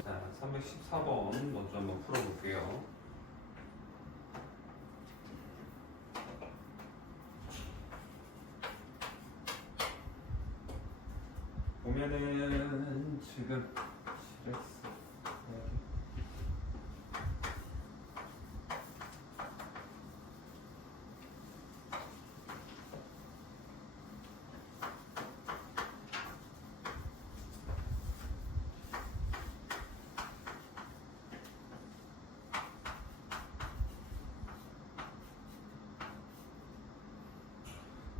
자, 314번 먼저 한번 풀어볼게요. 보면은 지금 CX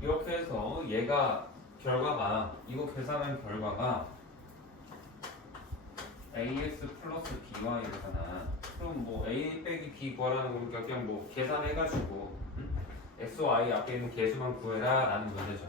이렇게 해서 얘가 결과가 이거 계산한 결과가 ax 플러스 by잖아. 그럼 뭐 a 빼기 b 구하라는 거니까 그냥 뭐 계산해가지고 x, y 앞에 있는 개수만 구해라 라는 문제죠.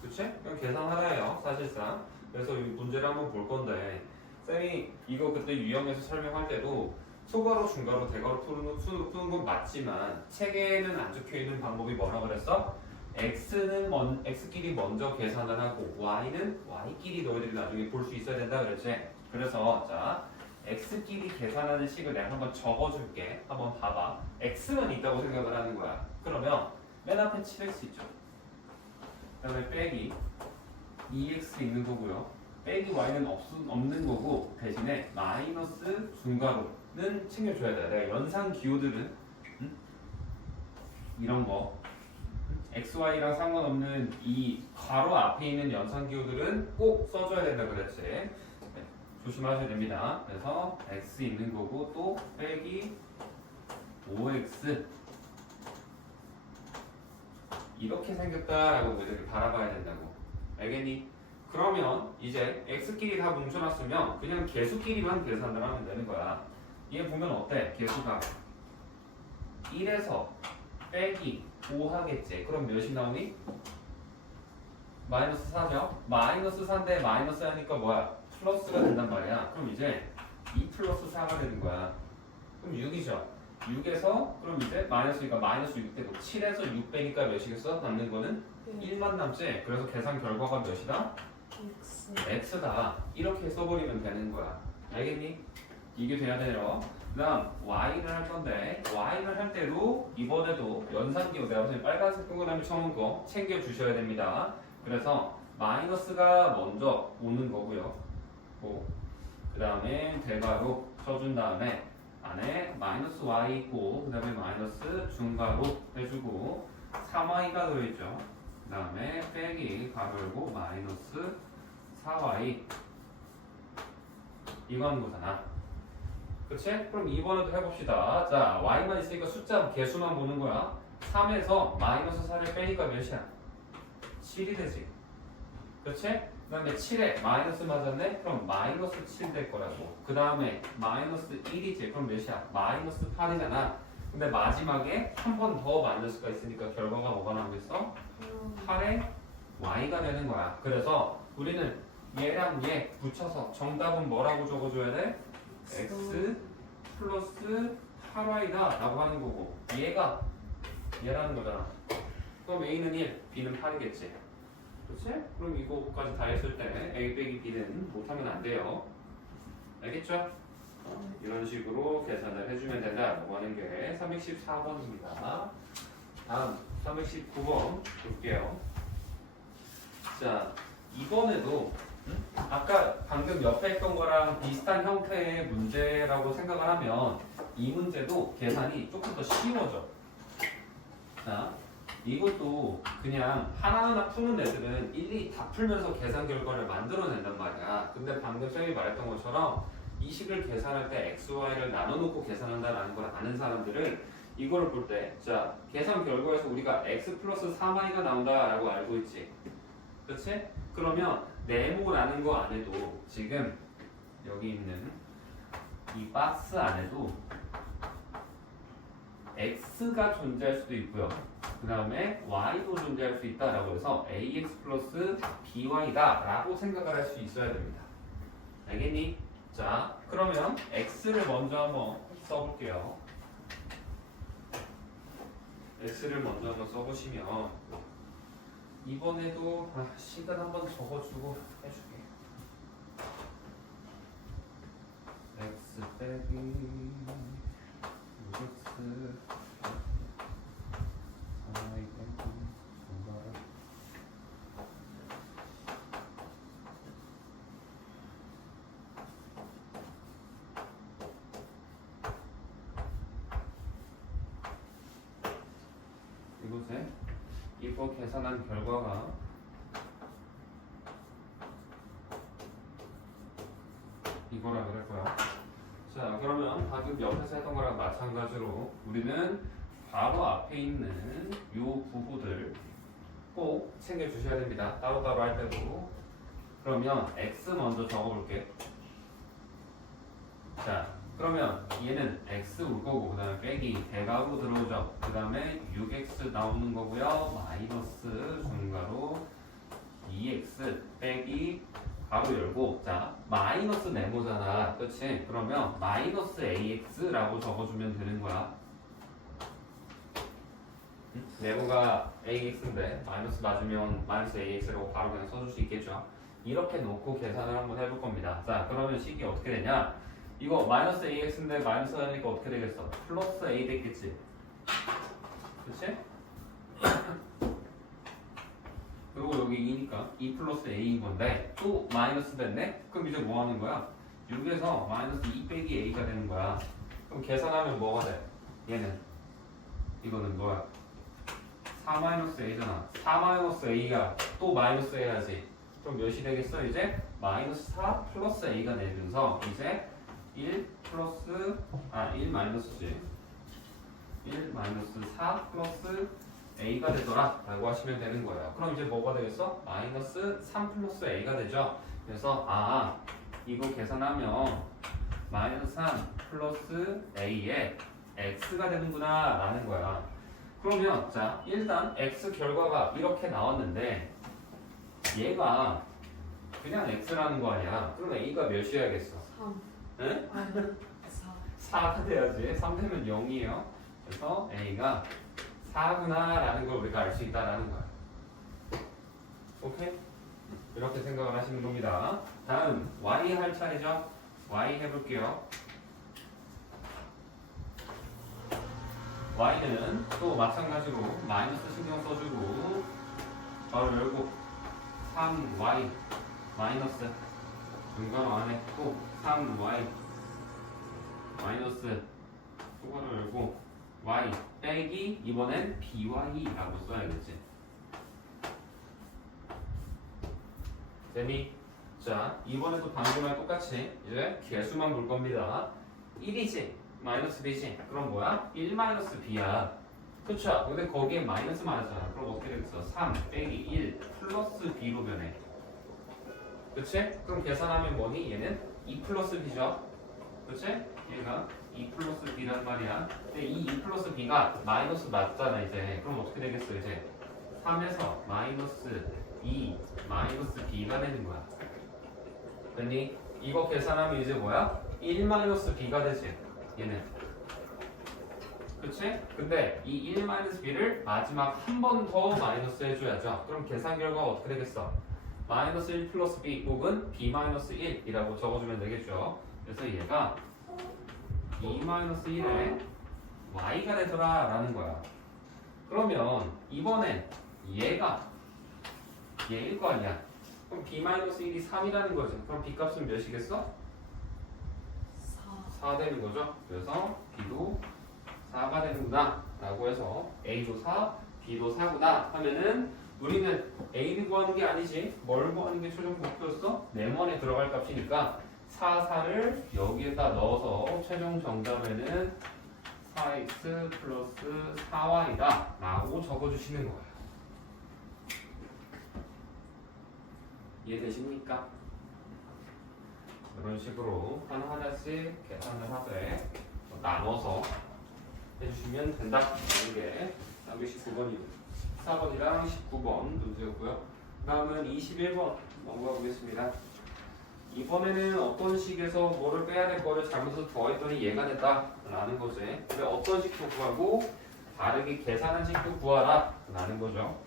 그치? 그냥 계산하라예요 사실상. 그래서 이 문제를 한번 볼 건데 쌤이 이거 그때 유형에서 설명할 때도 소가로, 중가로, 대가로 푸는 건 맞지만 책에는 안 적혀있는 방법이 뭐라 그랬어? x끼리 먼저 계산을 하고 y는 y끼리 너희들이 나중에 볼 수 있어야 된다 그랬지? 그래서 자 x끼리 계산하는 식을 내가 한번 적어줄게. 한번 봐봐. x만 있다고 생각을 하는 거야. 그러면 맨 앞에 7x 있죠? 그 다음에 빼기 2x 있는 거고요. 빼기 y는 없는 거고 대신에 마이너스 중괄호는 챙겨줘야 돼. 내가 연산 기호들은 이런 거 XY랑 상관없는 이 괄호 앞에 있는 연산 기호들은 꼭 써줘야 된다 그랬지. 네, 조심하셔야 됩니다. 그래서 X 있는 거고 또 빼기 5X 이렇게 생겼다라고 너희들이 바라봐야 된다고. 알겠니? 그러면 이제 X끼리 다 뭉쳐놨으면 그냥 개수끼리만 계산을 하면 되는 거야. 얘 보면 어때? 개수가 1에서 빼기 5 하겠지. 그럼 몇이 나오니? 마이너스 4죠? 마이너스 4인데 마이너스 하니까 뭐야? 플러스가 된단 말이야. 그럼 이제 2 플러스 4가 되는 거야. 그럼 6이죠? 6에서 그럼 이제 마이너스니까 마이너스 6 되고 7에서 6 빼니까 몇이겠어? 남는 거는 1만 남지? 그래서 계산 결과가 몇이다? x다. 이렇게 써버리면 되는 거야. 알겠니? 이게 돼야 돼요. 그 다음 y를 할 건데 y를 할 때도 이번에도 연산기호 내가 무슨 빨간색 동그라미 쳐놓은 거 챙겨주셔야 됩니다. 그래서 마이너스가 먼저 오는 거고요. 그 다음에 대괄호 쳐준 다음에 안에 마이너스 y 있고 그 다음에 마이너스 중괄호 해주고 3y가 들어있죠. 그 다음에 빼기 괄호 열고 마이너스 4y 이거 하는 거잖아. 그치? 그럼 이번에도 해봅시다. 자, y만 있으니까 숫자 개수만 보는 거야. 3에서 마이너스 4를 빼니까 몇이야? 7이 되지. 그치? 그 다음에 7에 마이너스 맞았네? 그럼 마이너스 7 될 거라고. 그 다음에 마이너스 1이지. 그럼 몇이야? 마이너스 8이잖아. 근데 마지막에 한 번 더 마이너스가 있으니까 결과가 뭐가 나오겠어? 8에 y가 되는 거야. 그래서 우리는 얘랑 얘 붙여서 정답은 뭐라고 적어줘야 돼? x 플러스 8y다 라고 하는 거고 얘가 얘라는 거잖아. 그럼 a는 1, b는 8이겠지. 그렇지? 그럼 이거까지 다 했을 때 a 빼기 b는 못하면 안 돼요. 알겠죠? 이런 식으로 계산을 해주면 된다라고 하는 게 314번입니다. 다음 319번 볼게요. 자, 이번에도 아까 방금 옆에 했던 거랑 비슷한 형태의 문제라고 생각을 하면 이 문제도 계산이 조금 더 쉬워져. 자, 이것도 그냥 하나하나 푸는 애들은 일일이 다 풀면서 계산 결과를 만들어낸단 말이야. 근데 방금 쌤이 말했던 것처럼 이 식을 계산할 때 x, y를 나눠놓고 계산한다는 걸 아는 사람들은 이거를 볼 때 자, 계산 결과에서 우리가 x 플러스 3y가 나온다라고 알고 있지. 그렇지? 그러면 네모라는 거 안에도 지금 여기 있는 이 박스 안에도 x가 존재할 수도 있고요. 그 다음에 y도 존재할 수 있다라고 해서 ax 플러스 by다 라고 생각을 할 수 있어야 됩니다. 알겠니? 자, 그러면 x를 먼저 한번 써볼게요. x를 먼저 한번 써보시면 이번에도 시간 한번 적어주고 해줄게. 이거 계산한 결과가 이거라 그럴 거야. 자, 그러면 방금 옆에서 했던 거랑 마찬가지로 우리는 바로 앞에 있는 요 부호들 꼭 챙겨주셔야 됩니다. 따로따로 할 때도. 그러면 x 먼저 적어볼게. 자, 그러면 얘는 x 올 거고 그 다음에 빼기 대괄호 들어오죠. 그 다음에 6x 나오는 거고요. 마이너스 중괄호 2x 빼기 가로 열고. 자, 마이너스 네모잖아, 그치? 그러면 마이너스 ax라고 적어주면 되는 거야. 네모가 ax인데 마이너스 맞으면 마이너스 ax라고 바로 그냥 써줄 수 있겠죠. 이렇게 놓고 계산을 한번 해볼 겁니다. 자, 그러면 식이 어떻게 되냐? 이거 마이너스 ax인데 마이너스 하니까 어떻게 되겠어? 플러스 a 됐겠지? 그치? 그리고 여기 2니까 2 플러스 a인 건데 또 마이너스 됐네? 그럼 이제 뭐 하는 거야? 6에서 마이너스 2 빼기 a가 되는 거야. 그럼 계산하면 뭐가 돼? 얘는 이거는 뭐야? 4 마이너스 a잖아. 4 마이너스 a가 또 마이너스 해야지. 그럼 몇이 되겠어? 이제 마이너스 4 플러스 a가 되면서 이제 1 마이너스지. 1 마이너스 4 플러스 a가 되더라 라고 하시면 되는 거예요. 그럼 이제 뭐가 되겠어? 마이너스 3 플러스 a가 되죠. 그래서 이거 계산하면 마이너스 3 플러스 a에 x가 되는구나 라는 거야. 그러면 자, 일단 x 결과가 이렇게 나왔는데 얘가 그냥 x라는 거 아니야. 그럼 a가 몇이어야겠어? 3. 응? 아니, 4. 4가 돼야지. 3 되면 0이에요. 그래서 a가 4구나 라는 걸 우리가 알 수 있다라는 거야. 오케이? 이렇게 생각을 하시는 겁니다. 다음 y 할 차례죠. y 해볼게요. y는 또 마찬가지로 마이너스 신경 써주고 바로 열고 3y 마이너스 중괄호 안에 또 3y 마이너스 초괄호 열고 y 빼기 이번엔 by라고 써야겠지. 됐니? 자, 이번에도 방금이랑 똑같이 이제 개수만 볼 겁니다. 1이지 마이너스 b지. 그럼 뭐야? 1 마이너스 b야. 그쵸? 근데 거기에 마이너스 많았잖아. 그럼 어떻게 되겠어? 3 빼기 1 플러스 b로 변해. 그치? 그럼 계산하면 뭐니? 얘는 2 플러스 b죠. 그치? 얘가 2 플러스 b란 말이야. 근데 이 2 플러스 b가 마이너스 맞잖아 이제. 그럼 어떻게 되겠어 이제? 3에서 마이너스 2 마이너스 b가 되는 거야. 됐니? 이거 계산하면 이제 뭐야? 1 마이너스 b가 되지. 얘는. 그치? 근데 이 1 마이너스 b를 마지막 한 번 더 마이너스 해줘야죠. 그럼 계산 결과가 어떻게 되겠어? 마이너스 1 플러스 b 혹은 b 마이너스 1이라고 적어주면 되겠죠. 그래서 얘가 2 마이너스 1에 y가 되더라 라는 거야. 그러면 이번엔 얘가 얘일 거 아니야. 그럼 b 마이너스 1이 3이라는 거지. 그럼 b 값은 몇이겠어? 4 되는 거죠. 그래서 b도 4가 되는구나 라고 해서 a도 4, b도 4구나 하면은 우리는 a를 구하는 게 아니지. 뭘 구하는 게 최종 목표였어? 네모안에 들어갈 값이니까 4, 4를 여기에다 넣어서 최종 정답에는 4x 플러스 4y다 라고 적어주시는 거예요. 이해되십니까? 이런 식으로 하나하나씩 계산을 하되 나눠서 해주시면 된다. 이게 19번이고 14번이랑 19번 문제였고요. 다음은 21번 넘어가 보겠습니다. 이번에는 어떤 식에서 뭐를 빼야 될 거를 잘못해서 더했더니 얘가 됐다 라는 거지. 근데 어떤 식도 구하고 다르게 계산한 식도 구하라 라는 거죠.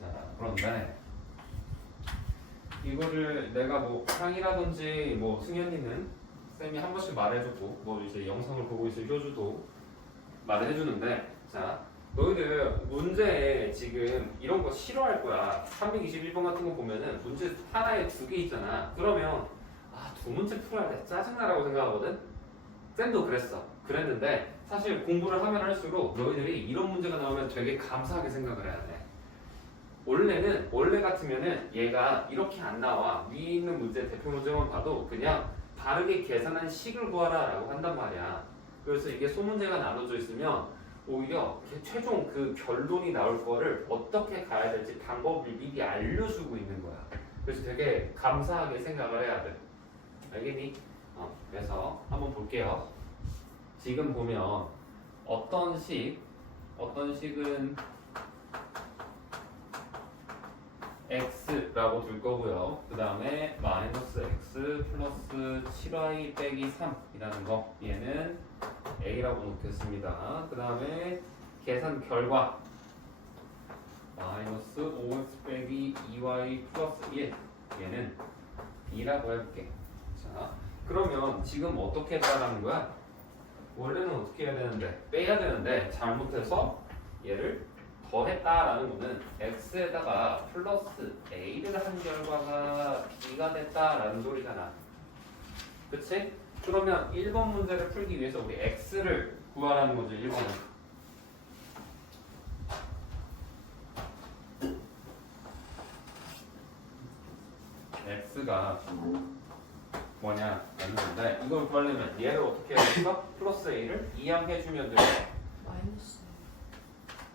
자, 그런데 이거를 내가 뭐 상이라든지 뭐 승현이는 쌤이 한 번씩 말해주고 뭐 이제 영상을 보고 있을 효주도 말을 해주는데, 자, 너희들 문제에 지금 이런 거 싫어할 거야. 321번 같은 거 보면은 문제 하나에 2개 있잖아. 그러면 두 문제 풀어야 돼 짜증나라고 생각하거든. 쌤도 그랬는데 사실 공부를 하면 할수록 너희들이 이런 문제가 나오면 되게 감사하게 생각을 해야 돼. 원래 같으면은 얘가 이렇게 안 나와. 위에 있는 문제 대표 문제만 봐도 그냥 바르게 계산한 식을 구하라 라고 한단 말이야. 그래서 이게 소문제가 나눠져 있으면 오히려 최종 그 결론이 나올 거를 어떻게 가야 될지 방법을 미리 알려주고 있는 거야. 그래서 되게 감사하게 생각을 해야 돼. 알겠니? 그래서 한번 볼게요. 지금 보면 어떤 식은 x라고 둘 거고요. 그 다음에 마이너스 x 플러스 7y 빼기 3이라는 거, 얘는 a라고 놓겠습니다. 그 다음에 계산 결과 마이너스 5x 빼기 2y 플러스 1, 얘는 b라고 해볼게. 자, 그러면 지금 어떻게 했다라는 거야? 원래는 어떻게 해야 되는데, 빼야 되는데 잘못해서 얘를 더했다라는 거는 x에다가 플러스 a를 한 결과가 b가 됐다라는 소리잖아. 그치? 그러면 1번 문제를 풀기 위해서 우리 x를 구하라는 거죠. 1번은 x가 뭐냐 라는 건데, 이걸 구하려면 얘를 어떻게 해야 될까? 플러스 a를 이항해주면 돼요. 마이너스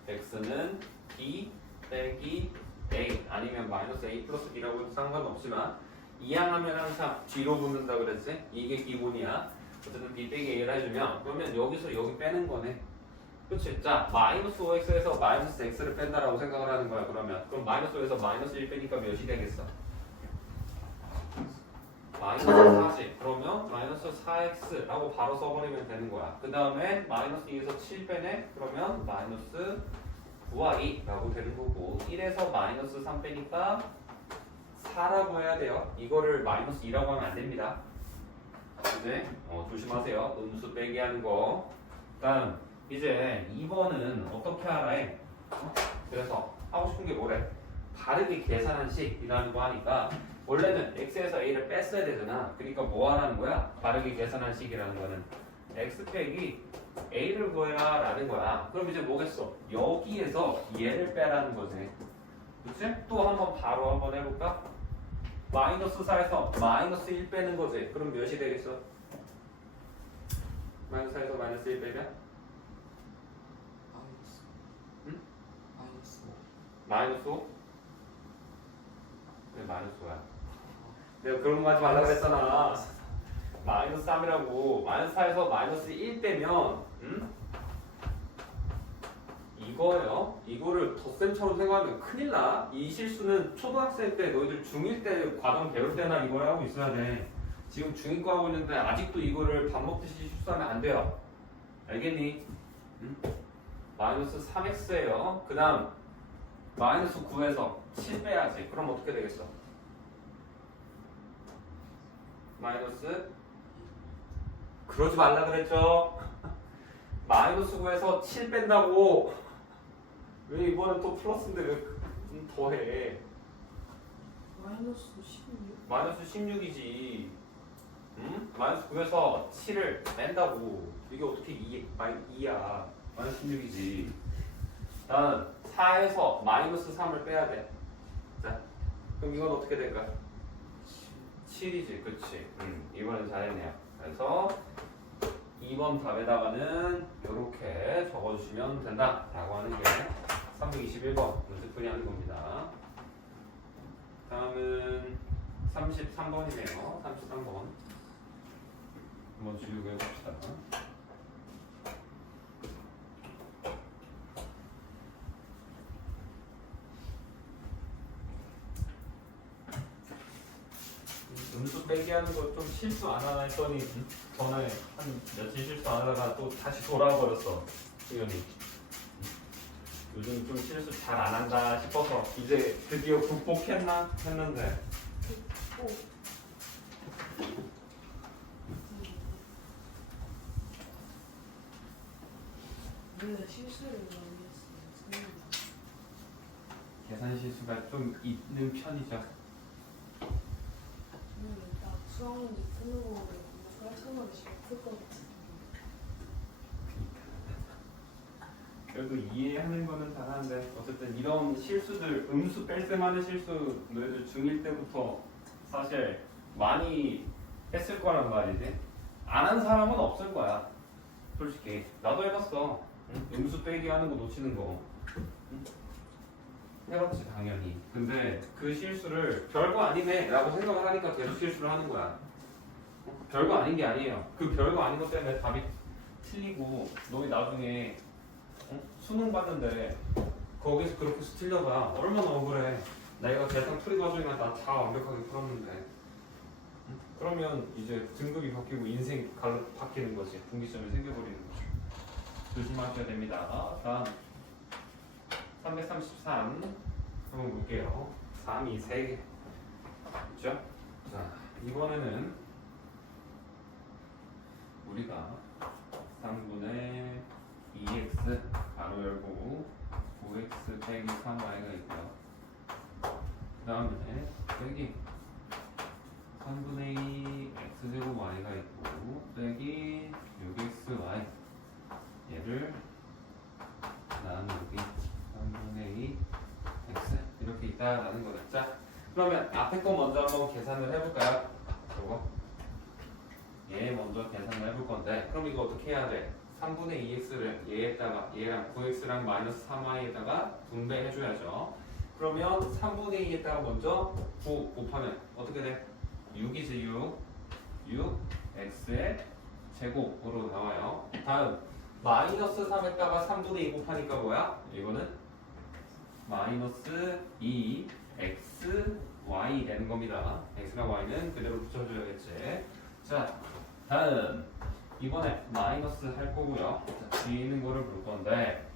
x는 b 빼기 a 아니면 마이너스 a 플러스 b라고 해도 상관없지만 이항하면 항상 뒤로 붙는다 그랬지? 이게 기본이야. 어쨌든 b 빼기 a를 해주면, 그러면 여기서 여기 빼는 거네. 그치? 자, 마이너스 5x에서 마이너스 x를 뺀다라고 생각을 하는 거야. 그럼 마이너스 5에서 마이너스 1 빼니까 몇이 되겠어? 마이너스 4지. 그러면 마이너스 4x라고 바로 써버리면 되는 거야. 그 다음에 마이너스 2에서 7 빼네? 그러면 마이너스 9y라고 되는 거고, 1에서 마이너스 3 빼니까 4라고 해야 돼요. 이거를 마이너스 2라고 하면 안 됩니다. 이제 조심하세요. 음수 빼기 하는 거. 다음 이제 2번은 어떻게 하라 해? 그래서 하고 싶은 게 뭐래? 바르게 계산한 식이라는 거 하니까 원래는 x에서 a를 뺐어야 되잖아. 그러니까 뭐 하라는 거야? 바르게 계산한 식이라는 거는 x 빼기 a를 구해라 라는 거야. 그럼 이제 뭐겠어? 여기에서 얘를 빼라는 거지. 그치? 또 한번 바로 한번 해볼까? 마이너스 4에서 마이너스 1 빼는 거지. 그럼 몇이 되겠어? 마이너스 4에서 마이너스 1 빼면? 마이너스 응? 마이너스 마이너스 5? 왜 마이너스 5야? 내가 그런 거 하지 말라 그랬잖아. 마이너스 3이라고. 마이너스 4에서 마이너스 1 빼면 이거예요. 이거를 덧셈처럼 생각하면 큰일 나. 이 실수는 초등학생 때 너희들 중1 때 과정 배울 때나 이걸 하고 있어야 돼. 지금 중2 거 하고 있는데 아직도 이거를 밥 먹듯이 실수하면 안 돼요. 알겠니? 마이너스 3x예요. 그 다음 마이너스 9에서 7 빼야지. 그럼 어떻게 되겠어? 마이너스, 그러지 말라 그랬죠? 마이너스 9에서 7 뺀다고. 왜 이번엔 또 플러스인데 왜 더해? 마이너스 16 마이너스 16이지. 응? 마이너스 9에서 7을 뺀다고. 이게 어떻게 2야? 마이너스 16이지. 다음 4에서 마이너스 3을 빼야 돼. 자, 그럼 이건 어떻게 될까? 7이지, 그치? 이번엔 잘했네요. 그래서 2번 답에다가는 이렇게 적어주시면 된다라고 하는 게 321번 문제풀이 하는 겁니다. 다음은 33번이네요. 33번 한번 지우개 해봅시다. 음수 빼기 하는 거 좀 실수 안 하나 했더니 전에 한 며칠 실수 안 하다가 또 다시 돌아와 버렸어. 수연이. 요즘 좀 실수 잘 안 한다 싶어서 이제 드디어 극복했나 했는데. 왜 실수를 많이 했어요? 계산 실수가 좀 있는 편이죠. 딱 수학 문제 푸는 거를 깔끔하게 잘 풀 것 같은데. 이해하는 거는 잘하는데 어쨌든 이런 실수들 음수 뺄 때만의 실수 너희들 중1 때부터 사실 많이 했을 거란 말이지. 안 한 사람은 없을 거야. 솔직히 나도 해봤어. 응? 음수 빼기 하는 거 놓치는 거. 응? 해봤지 당연히. 근데 그 실수를 별거 아니네 라고 생각을 하니까 계속 실수를 하는 거야. 별거 아닌 게 아니에요. 그 별거 아닌 것 때문에 답이 틀리고 너희 나중에 수능 봤는데 거기서 그렇게 틀려봐 얼마나 억울해. 내가 계산 풀이 과정이나 다 완벽하게 풀었는데. 그러면 이제 등급이 바뀌고 인생이 바뀌는 거지. 분기점이 생겨버리는 거지. 조심하셔야 됩니다. 다음 333 한번 볼게요. 3이 3개 그렇죠? 자 이번에는 우리가 3분의 2x 가로 열고 5x 빼기 3y가 있고요. 그 다음에 빼기 3분의 2 x제곱 y가 있고 빼기 6xy 얘를 나누기 3분의 2 x 이렇게 있다라는 거죠. 자 그러면 앞에 거 먼저 한번 계산을 해볼까요? 저거 얘 먼저 계산을 해볼 건데 그럼 이거 어떻게 해야 돼? 3분의 2x를 얘에다가 얘랑 9x랑 마이너스 3y에다가 분배해줘야죠. 그러면 3분의 2에다가 먼저 9 곱하면 어떻게 돼? 6이지 6 x의 제곱으로 나와요. 다음 마이너스 3에다가 3분의 2 곱하니까 뭐야? 이거는 마이너스 2 x y 되는 겁니다. x랑 y는 그대로 붙여줘야겠지. 자 다음 이번에 마이너스 할 거고요. 자, 뒤에 있는 거를 볼 건데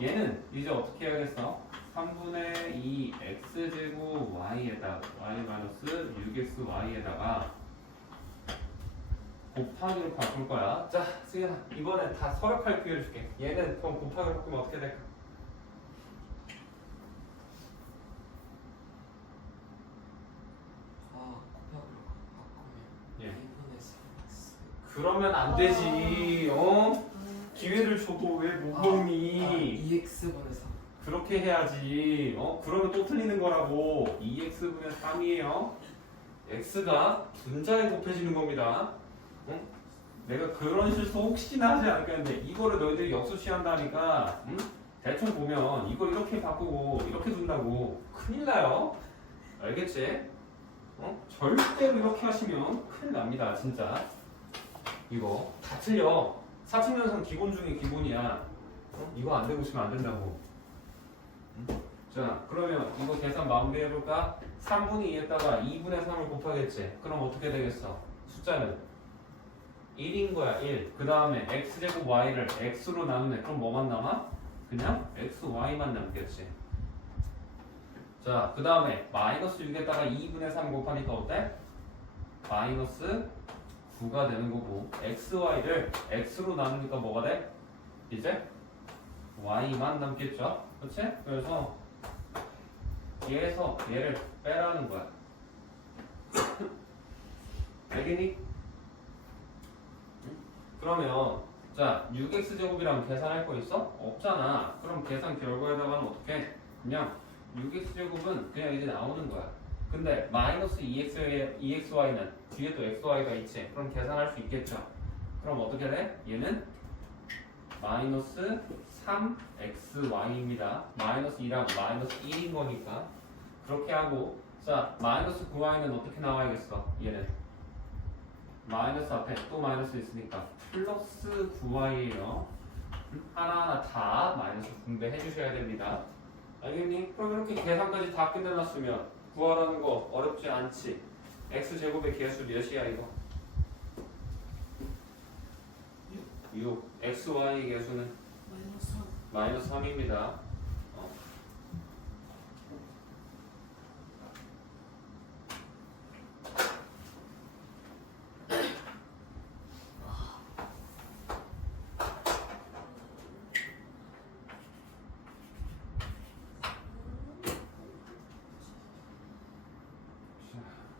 얘는 이제 어떻게 해야겠어? 3분의 2 x제곱 y에다가 y 마이너스 6xy에다가 곱하기로 바꿀 거야. 자 승현아 이번엔 다 서력할 기회 줄게. 얘는 그럼 곱하기로 바꾸면 어떻게 될까? 곱하기로 바꾸면 예. 2분의 3x 그러면 안 되지. 기회를 줘도 왜 못 먹니? 2x분의 3 그렇게 해야지. 그러면 또 틀리는 거라고. 2x분의 3이에요. x가 분자에 곱해지는 겁니다. 내가 그런 실수 혹시나 하지 않을까 했는데 이거를 너희들이 역수 취한다니까 대충 보면 이걸 이렇게 바꾸고 이렇게 둔다고 큰일 나요. 알겠지? 절대로 이렇게 하시면 큰일 납니다. 진짜. 이거 다 틀려. 사칙연산 기본 중에 기본이야. 이거 안 되고 있으면 안 된다고. 자, 그러면 이거 계산 마무리 해볼까? 3분의 2에다가 2분의 3을 곱하겠지. 그럼 어떻게 되겠어? 숫자는 1인 거야, 1. 그 다음에 x제곱 y를 x로 나누네. 그럼 뭐만 남아? 그냥 xy만 남겠지. 자, 그 다음에 마이너스 6에다가 2분의 3 곱하니까 어때? 마이너스 9가 되는 거고 xy를 x로 나누니까 뭐가 돼? 이제 y만 남겠죠? 그렇지? 그래서 얘에서 얘를 빼라는 거야. 알겠니? 그러면 자 6x제곱이랑 계산할 거 있어? 없잖아. 그럼 계산 결과에다가는 어떻게? 그냥 6x제곱은 그냥 이제 나오는 거야. 근데 마이너스 2xy는 뒤에 또 xy가 있지. 그럼 계산할 수 있겠죠. 그럼 어떻게 돼? 얘는 마이너스 3xy입니다. 마이너스 2랑 마이너스 1인 거니까 그렇게 하고 자 마이너스 9y는 어떻게 나와야겠어? 얘는 마이너스 앞에 또 마이너스 있으니까 플러스 9y예요. 하나하나 다 마이너스 분배해 주셔야 됩니다. 알겠니? 그럼 이렇게 계산까지 다 끝내놨으면 구하라는 거 어렵지 않지? x제곱의 개수 몇이야 이거? 6 xy 개수는 마이너스 3 마이너스 3입니다.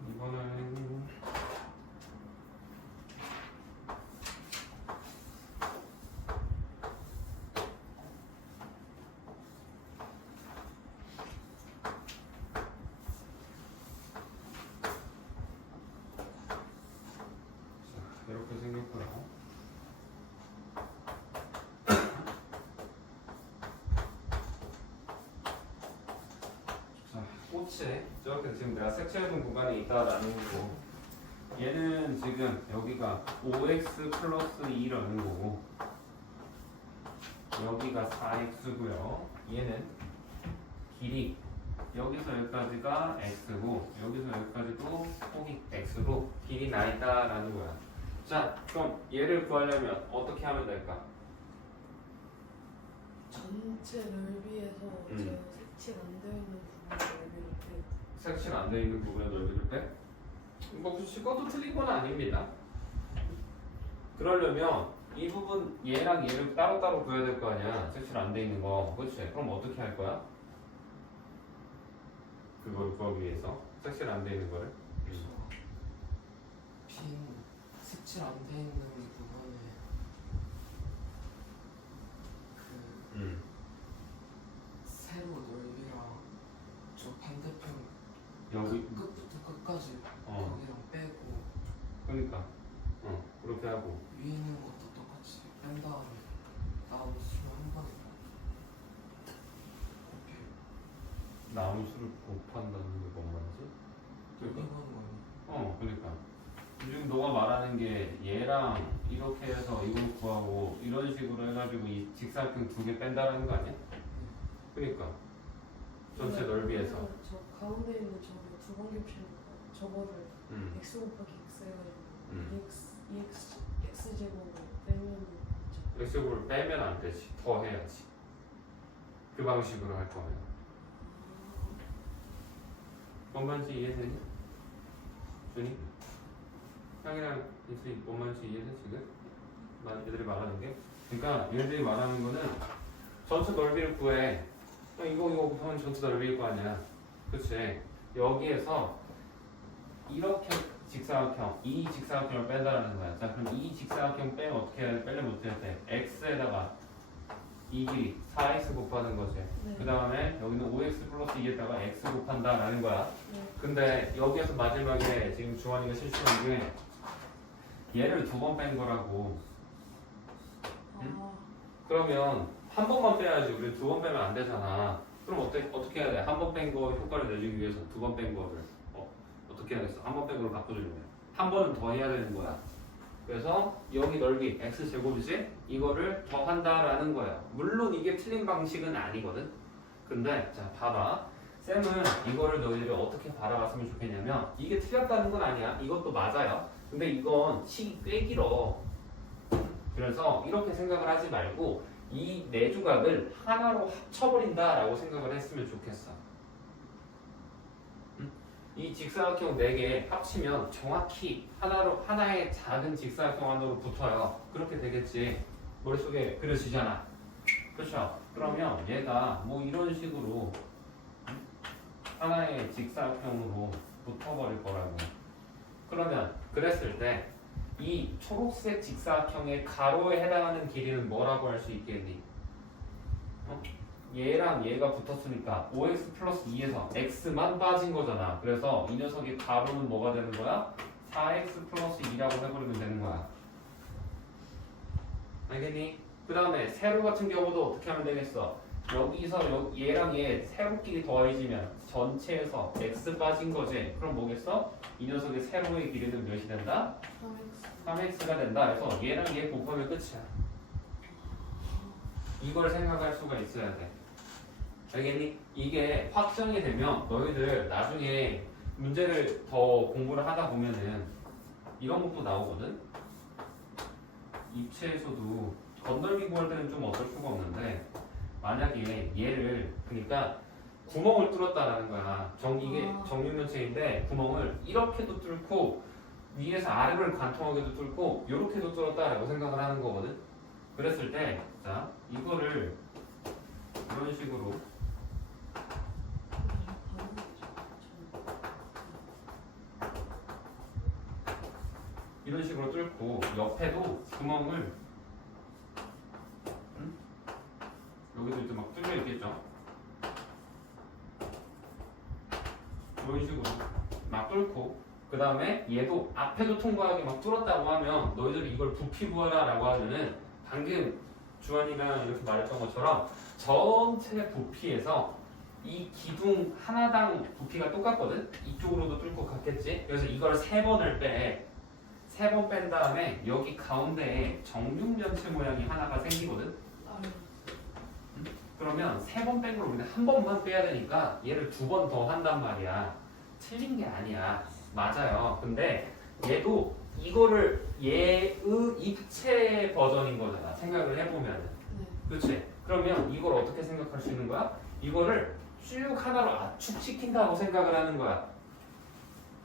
이거는 그치. 저렇게 지금 내가 색칠해둔 구간이 있다라는 거고, 얘는 지금 여기가 5x 플러스 2라는 거고, 여기가 4x고요. 얘는 길이 여기서 여기까지가 x고 여기서 여기까지도 폭이 x로 길이 나 있다라는 거야. 자, 그럼 얘를 구하려면 어떻게 하면 될까? 전체 넓이에서 음. 저 색칠 안 되어 있는 부분 넓이를 빼. 색칠 안 되어 있는 부분의 넓이를 빼? 뭐 굳이 그것도 틀린 건 아닙니다. 그러려면 이 부분 얘랑 얘를 따로따로 구해야 될 거 아니야. 색칠 안 돼 있는 거. 그렇지? 그럼 어떻게 할 거야? 그걸 구하기 위해서 색칠 안 돼 있는 거를. 빈 색칠 안 돼 있는 부분에 그 세로 넓이랑 저 반대편 여기 끝부터 끝까지 어. 거기랑 빼고 그러니까 그렇게 하고 위에 있는 것도 똑같이 뺀 다음에 나온 수를 한 번에 곱해. 나온 수를 곱한다는 게 뭔 말이지? 이거는 뭐 그러니까 지금 너가 말하는 게 얘랑 이렇게 해서 이걸 구하고 이런 식으로 해가지고 이 직사각형 두 개 뺀다라는 거 아니야? 그러니까 전체 넓이에서 저 가운데 있는 저거 두 번 겹치는 거 저거를 x 곱하기 x 해가지고 x 제곱을 빼면 x를 빼면 안 되지. 더 해야지. 그 방식으로 할 거면. 뭔 말인지 이해되니? 준이? 형이랑 이슬이 뭔 말인지 이해돼 지금? 얘들이 말하는 게? 그러니까 얘들이 말하는 거는 전체 넓이를 구해. 이거 곱하면 전체 넓이일 거 아니야. 그치? 여기에서 이렇게 직사각형, 이 직사각형을 뺀다라는 거야. 자, 그럼 이 직사각형 빼면 어떻게 해야 돼? 빼려면 어떻게 해야 돼? x에다가 이 길이 4x 곱하는 거지. 네. 그 다음에 여기는 5x 플러스 2에다가 x 곱한다라는 거야. 네. 근데 여기에서 마지막에 지금 주환이가 실수한 게 얘를 두 번 뺀 거라고. 아, 그러면 한 번만 빼야지. 우리 두 번 빼면 안 되잖아. 그럼 어떻게 해야 돼? 한 번 뺀 거 효과를 내주기 위해서 두 번 뺀 거를 어떻게 해야겠어? 한 번 뺀 거를 바꿔주려면 한 번은 더 해야 되는 거야. 그래서 여기 넓이 x 제곱이지? 이거를 더 한다라는 거야. 물론 이게 틀린 방식은 아니거든. 근데 자 봐봐. 쌤은 이거를 너희들이 어떻게 바라봤으면 좋겠냐면 이게 틀렸다는 건 아니야. 이것도 맞아요. 근데 이건 식이 꽤 길어. 그래서 이렇게 생각을 하지 말고 이 네 조각을 하나로 합쳐버린다라고 생각을 했으면 좋겠어. 이 직사각형 4개 합치면 정확히 하나의 작은 직사각형 안으로 붙어요. 그렇게 되겠지. 머릿속에 그려지잖아. 그렇죠? 그러면 얘가 뭐 이런 식으로 하나의 직사각형으로 붙어버릴 거라고. 그러면 그랬을 때 이 초록색 직사각형의 가로에 해당하는 길이는 뭐라고 할 수 있겠니? 얘랑 얘가 붙었으니까 5x 플러스 2에서 x만 빠진 거잖아. 그래서 이 녀석의 가로는 뭐가 되는 거야? 4x 플러스 2라고 해버리면 되는 거야. 알겠니? 그 다음에 세로 같은 경우도 어떻게 하면 되겠어? 여기서 얘랑 얘 세로끼리 더해지면 전체에서 x 빠진 거지. 그럼 뭐겠어? 이 녀석의 세로의 길이는 몇이 된다? 3x가 된다. 그래서 얘랑 얘 곱하면 끝이야. 이걸 생각할 수가 있어야 돼. 알겠니? 이게 확정이 되면 너희들 나중에 문제를 더 공부를 하다 보면은 이런 것도 나오거든? 입체에서도 건널기 구할 때는 좀 어쩔 수가 없는데 만약에 얘를 그러니까 구멍을 뚫었다라는 거야. 이게 정육면체인데 구멍을 이렇게도 뚫고 위에서 아래를 관통하게도 뚫고 이렇게도 뚫었다라고 생각을 하는 거거든. 그랬을 때 자 이거를 이런 식으로 뚫고 옆에도 구멍을 여기도 이제 막 뚫려 있겠죠. 이런 식으로 막 뚫고 그 다음에 얘도 앞에도 통과하게 막 뚫었다고 하면 너희들이 이걸 부피 구하라 라고 하면은 방금 주환이가 이렇게 말했던 것처럼 전체 부피에서 이 기둥 하나당 부피가 똑같거든? 이쪽으로도 뚫고 갔겠지? 그래서 이걸 3번을 빼. 3번 뺀 다음에 여기 가운데에 정육면체 모양이 하나가 생기거든? 아, 그러면 3번 뺀 걸 우리는 한 번만 빼야 되니까 얘를 2번 더 한단 말이야. 틀린 게 아니야. 맞아요. 근데 얘도 이거를 얘의 입체 버전인 거잖아. 생각을 해보면. 네. 그렇지? 그러면 이걸 어떻게 생각할 수 있는 거야? 이거를 쭉 하나로 압축시킨다고 생각을 하는 거야.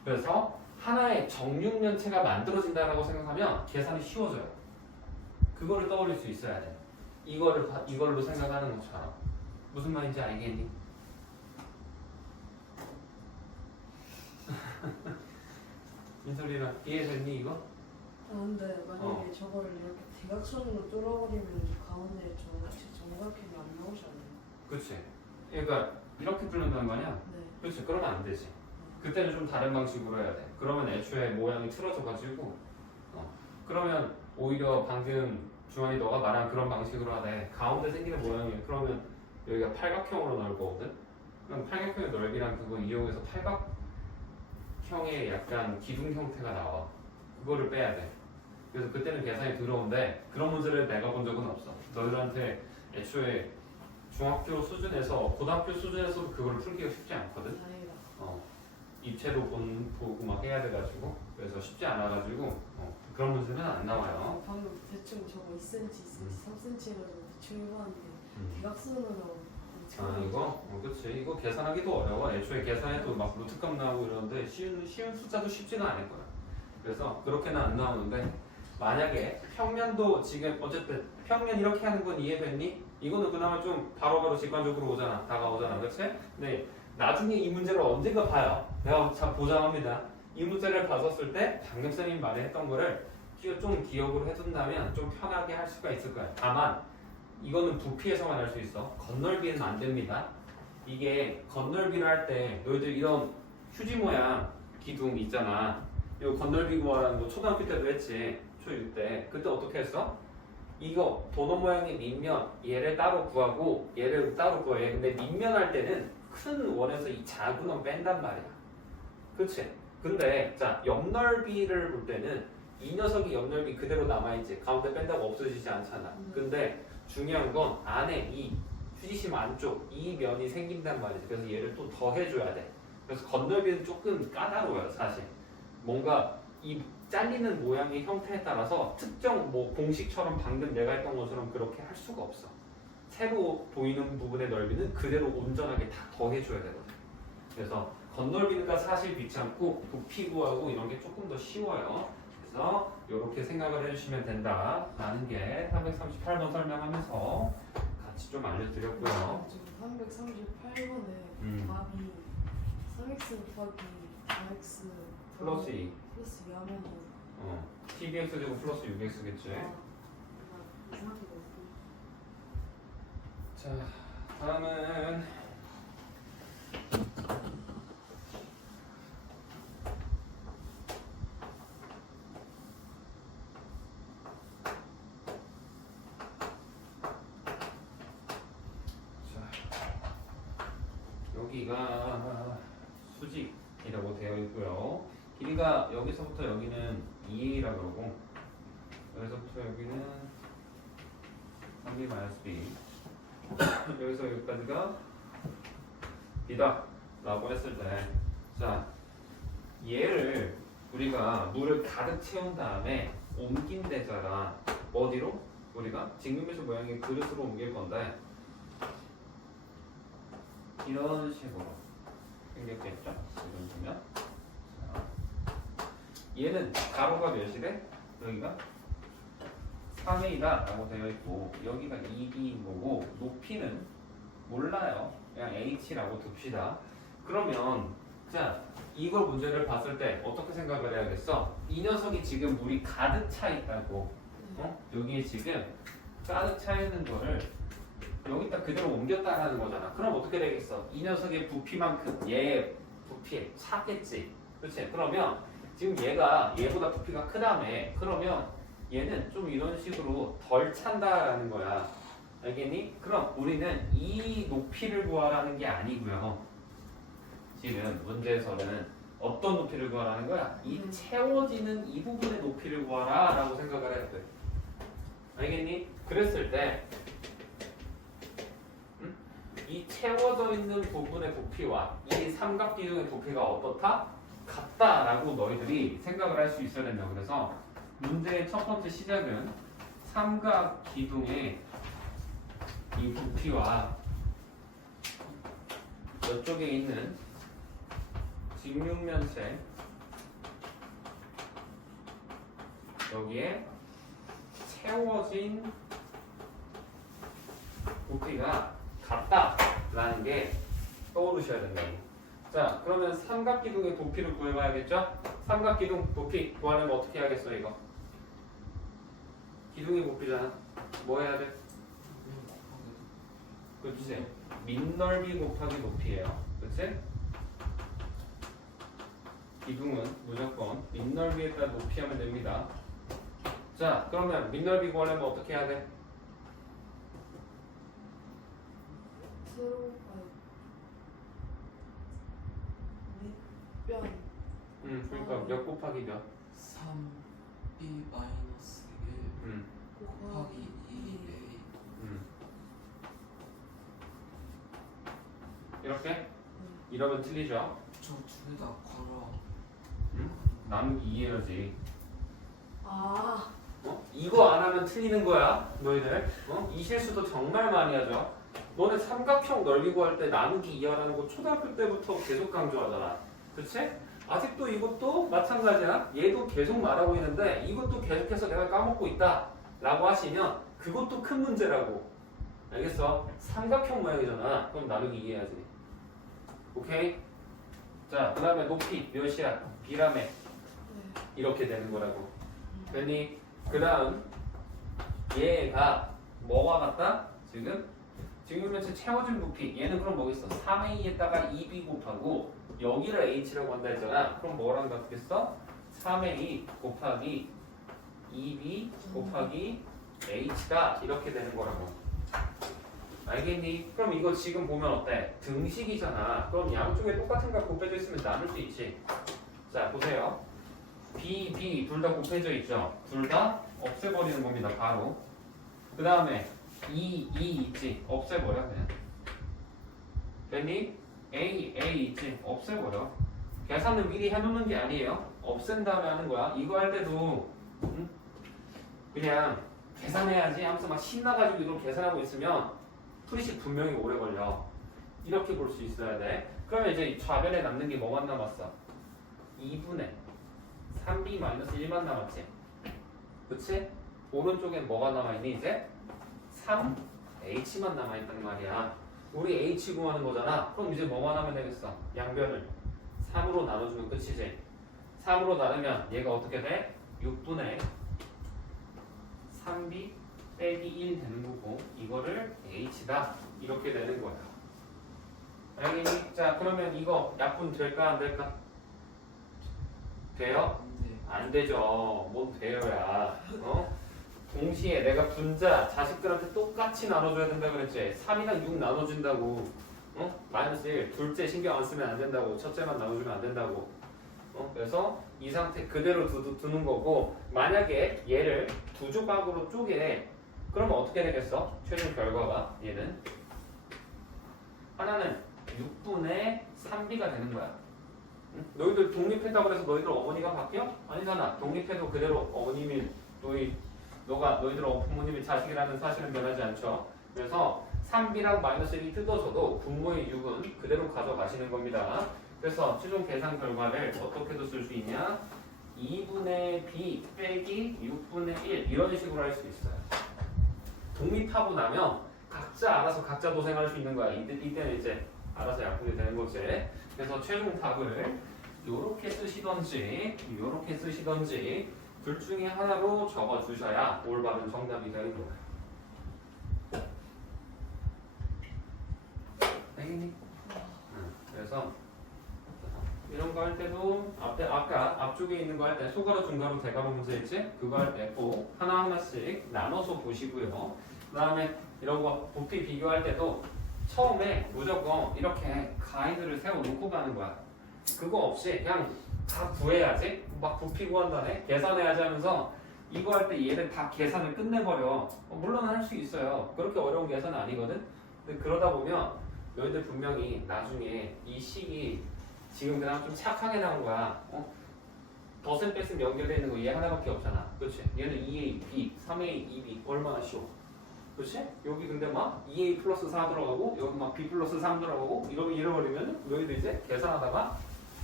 그래서 하나의 정육면체가 만들어진다고 생각하면 계산이 쉬워져요. 그거를 떠올릴 수 있어야 돼. 이걸로 생각하는 것처럼. 무슨 말인지 알겠니? 민설이랑 이해됐니 이거? 아, 근데 만약에 저걸 이렇게 대각선으로 뚫어버리면 가운데 정각형이 안 나오지 않나요? 그렇지. 그러니까 이렇게 뚫는다는 거 아니야? 네. 그렇지. 그러면 안 되지. 그때는 좀 다른 방식으로 해야 돼. 그러면 애초에 모양이 틀어져가지고 그러면 오히려 방금 주환이 너가 말한 그런 방식으로 하되 가운데 생기는 모양이 그러면 여기가 팔각형으로 나올 거거든? 그럼 팔각형의 넓이랑 그거 이용해서 팔각형의 약간 기둥 형태가 나와. 그거를 빼야 돼. 그래서 그때는 계산이 들어온데 그런 문제를 내가 본 적은 없어. 너희들한테 애초에 중학교 수준에서 고등학교 수준에서도 그걸 풀기가 쉽지 않거든? 다행이다. 입체로 보고 막 해야 돼가지고 그래서 쉽지 않아가지고 그런 문제는 안 나와요. 방금 대충 저거 2cm, 3cm 해가지고 대충 해봤는데 대각선으로 아 이거? 그치. 이거 계산하기도 어려워. 애초에 계산해도 막 루트값 나오고 이러는데 쉬운 숫자도 쉽지는 않을 거야. 그래서 그렇게는 안 나오는데 만약에 평면도 지금 어쨌든 평면 이렇게 하는 건 이해됐니? 이거는 그나마 좀 바로바로 직관적으로 오잖아. 다가오잖아. 그치? 네. 나중에 이 문제를 언젠가 봐요. 내가 참 보장합니다. 이 문제를 봤었을 때 방금 쌤이 말했던 거를 좀 기억을 해둔다면 좀 편하게 할 수가 있을 거야. 다만 이거는 부피에서만 할 수 있어. 건널비는 안 됩니다. 이게 건널비를 할 때 너희들 이런 휴지 모양 기둥 있잖아. 이거 건널비 구하라는 거 초등학교 때도 했지. 초6 때. 그때 어떻게 했어? 이거 도넛 모양의 밑면 얘를 따로 구하고 얘를 따로 구해. 근데 밑면 할 때는 큰 원에서 이 작은 원 뺀단 말이야. 그치? 근데 자 옆넓이를 볼 때는 이 녀석이 옆넓이 그대로 남아있지. 가운데 뺀다고 없어지지 않잖아. 근데 중요한 건 안에 이 휴지심 안쪽 이 면이 생긴단 말이지. 그래서 얘를 또 더 해줘야 돼. 그래서 건널비는 조금 까다로워요 사실. 뭔가 이 잘리는 모양의 형태에 따라서 특정 뭐 공식처럼 방금 내가 했던 것처럼 그렇게 할 수가 없어. 새로 보이는 부분의 넓이는 그대로 온전하게 다 더해줘야 되거든. 그래서 건널비가 사실 귀찮고 부피 구하고 이런 게 조금 더 쉬워요. 그래서 이렇게 생각을 해주시면 된다라는 게 338번 설명하면서 같이 좀 알려드렸고요. 338번에 답이 3x 곱하기 4x 플러스 2 플러스 2 하면은 TBX 제곱 플러스 6X겠지. 이상하게 넣었고. 자, 다음은 여기가 수직이라고 되어 있고요. 길이가 여기서부터 여기는 2a라 그러고 여기서부터 여기는 3b-b 여기서 여기까지가 b다 라고 했을 때 자 얘를 우리가 물을 가득 채운 다음에 옮긴 데잖아. 어디로? 우리가 직육면체 모양의 그릇으로 옮길 건데 이런 식으로 생겼겠죠? 지금 보면 얘는 가로가 몇이래? 여기가 3a다 라고 되어 있고 여기가 2b인 거고 높이는 몰라요. 그냥 h라고 둡시다. 그러면 자 이걸 문제를 봤을 때 어떻게 생각을 해야겠어? 이 녀석이 지금 물이 가득 차 있다고. 여기에 지금 가득 차 있는 거를 여기다 그대로 옮겼다라는 거잖아. 그럼 어떻게 되겠어? 이 녀석의 부피만큼 얘의 부피에 차겠지. 그렇지? 그러면 지금 얘가 얘보다 부피가 크다며. 그러면 얘는 좀 이런 식으로 덜 찬다라는 거야. 알겠니? 그럼 우리는 이 높이를 구하라는 게 아니고요. 지금 문제에서는 어떤 높이를 구하라는 거야? 이 채워지는 이 부분의 높이를 구하라 라고 생각을 해야 돼. 알겠니? 그랬을 때 이 채워져 있는 부분의 부피와 이 삼각기둥의 부피가 어떻다? 같다라고 너희들이 생각을 할 수 있어야 된다. 그래서 문제의 첫 번째 시작은 삼각기둥의 이 부피와 이쪽에 있는 직육면체 여기에 채워진 부피가 같다라는 게 떠오르셔야 된다고. 자, 그러면 삼각기둥의 부피를 구해봐야겠죠? 삼각기둥 부피 구하려면 어떻게 하겠어 이거? 기둥의 부피잖아. 뭐 해야 돼? 그렇지. 밑넓이 곱하기 높이에요. 그렇지? 기둥은 무조건 밑넓이에 따라 높이 하면 됩니다. 자, 그러면 밑넓이 구하려면 어떻게 해야 돼? 몇 그러니까 몇 곱하기 몇? 3b 마이너스 1 곱하기 2a. 이렇게? 이러면 틀리죠? 저 둘 다 괄호. 나누기 2해야지. 아, 이거 안 하면 틀리는 거야, 너희들. 이 실수도 정말 많이 하죠. 너네 삼각형 넓이 구할 때 나누기 2하라는 거 초등학교 때부터 계속 강조하잖아. 그치? 아직도 이것도 마찬가지야. 얘도 계속 말하고 있는데 이것도 계속해서 내가 까먹고 있다 라고 하시면 그것도 큰 문제라고. 알겠어? 삼각형 모양이잖아. 그럼 나누기 2 해야지. 오케이? 자, 그 다음에 높이 몇이야? B라며. 네. 이렇게 되는 거라고. 됐니? 그 다음 얘가 뭐가 같다? 지금 직육면체 채워진 부피. 얘는 그럼 뭐겠어? 3a에다가 2b 곱하고 여기를 h라고 한다 했잖아. 그럼 뭐랑 같겠어? 3a 곱하기 2b 곱하기 h가 이렇게 되는 거라고. 알겠니? 그럼 이거 지금 보면 어때? 등식이잖아. 그럼 양쪽에 똑같은 값 곱해져 있으면 나눌 수 있지. 자, 보세요. B, B 둘 다 곱해져 있죠? 둘 다 없애버리는 겁니다. 바로. 그 다음에 2, 2 있지? 없애버려 그냥. 됐니? A, A 있지? 없애버려. 계산을 미리 해놓는 게 아니에요. 없앤 다음에 하는 거야. 이거 할 때도 그냥 계산해야지 하면서 막 신나가지고 이걸 계산하고 있으면 풀이식 분명히 오래 걸려. 이렇게 볼 수 있어야 돼. 그러면 이제 좌변에 남는 게 뭐만 남았어? 2분의 3b-1만 남았지. 그치? 오른쪽엔 뭐가 남아있니 이제? 3h만 남아있단 말이야. 우리 h 구하는 거잖아. 그럼 이제 뭐만 하면 되겠어? 양변을 3으로 나눠주면 끝이지. 3으로 나누면 얘가 어떻게 돼? 6분의 3b 빼기 1 되는 거고 이거를 h다 이렇게 되는 거야. 알겠니? 자, 그러면 이거 약분 될까 안 될까? 돼요? 안 되죠. 뭔 돼요야. 동시에 내가 분자 자식들한테 똑같이 나눠줘야 된다 그랬지. 3이랑 6 나눠준다고. 마이너스 1 둘째 신경 안 쓰면 안 된다고. 첫째만 나눠주면 안 된다고. 그래서 이 상태 그대로 두는 거고, 만약에 얘를 두 조각으로 쪼개 그러면 어떻게 되겠어? 최종 결과가 얘는 하나는 6분의 3b가 되는 거야. 너희들 독립했다고 해서 너희들 어머니가 바뀌어? 아니잖아. 독립해도 그대로 어머님이 너희들 부모님이 자식이라는 사실은 변하지 않죠. 그래서 3b랑 마이너스 1이 뜯어져도 분모의 6은 그대로 가져가시는 겁니다. 그래서 최종 계산 결과를 어떻게도 쓸 수 있냐? 2분의 b 빼기 6분의 1 이런 식으로 할 수 있어요. 독립하고 나면 각자 알아서 각자 도생할 수 있는 거야. 이때는 이제 알아서 약분이 되는 거지. 그래서 최종 답을 요렇게 쓰시던지 요렇게 쓰시던지 둘 중에 하나로 적어주셔야 올바른 정답이 되는 거야. 알겠니? 그래서 이런 거 할 때도 아까 앞쪽에 있는 거 할 때 소가로 중가로 대가로 문제 있지? 그거 할 때 꼭 하나하나씩 나눠서 보시고요. 그 다음에 이런 거 부피 비교할 때도 처음에 무조건 이렇게 가이드를 세워놓고 가는 거야. 그거 없이 그냥 다 구해야지. 막 부피 구한다네. 계산해야지 하면서 이거 할 때 얘를 다 계산을 끝내버려. 물론 할 수 있어요. 그렇게 어려운 계산은 아니거든. 근데 그러다 보면 너희들 분명히 나중에 이 식이 지금 그냥 좀 착하게 나온 거야. 덧셈 뺄셈 연결되어 있는 거 얘 하나밖에 없잖아. 그렇지? 얘는 2a, b, 3a, 2b 얼마나 쉬워. 그렇지? 여기 근데 막 2a 플러스 4 들어가고 여기 막 b 플러스 3 들어가고 이러면 잃어버리면 너희들 이제 계산하다가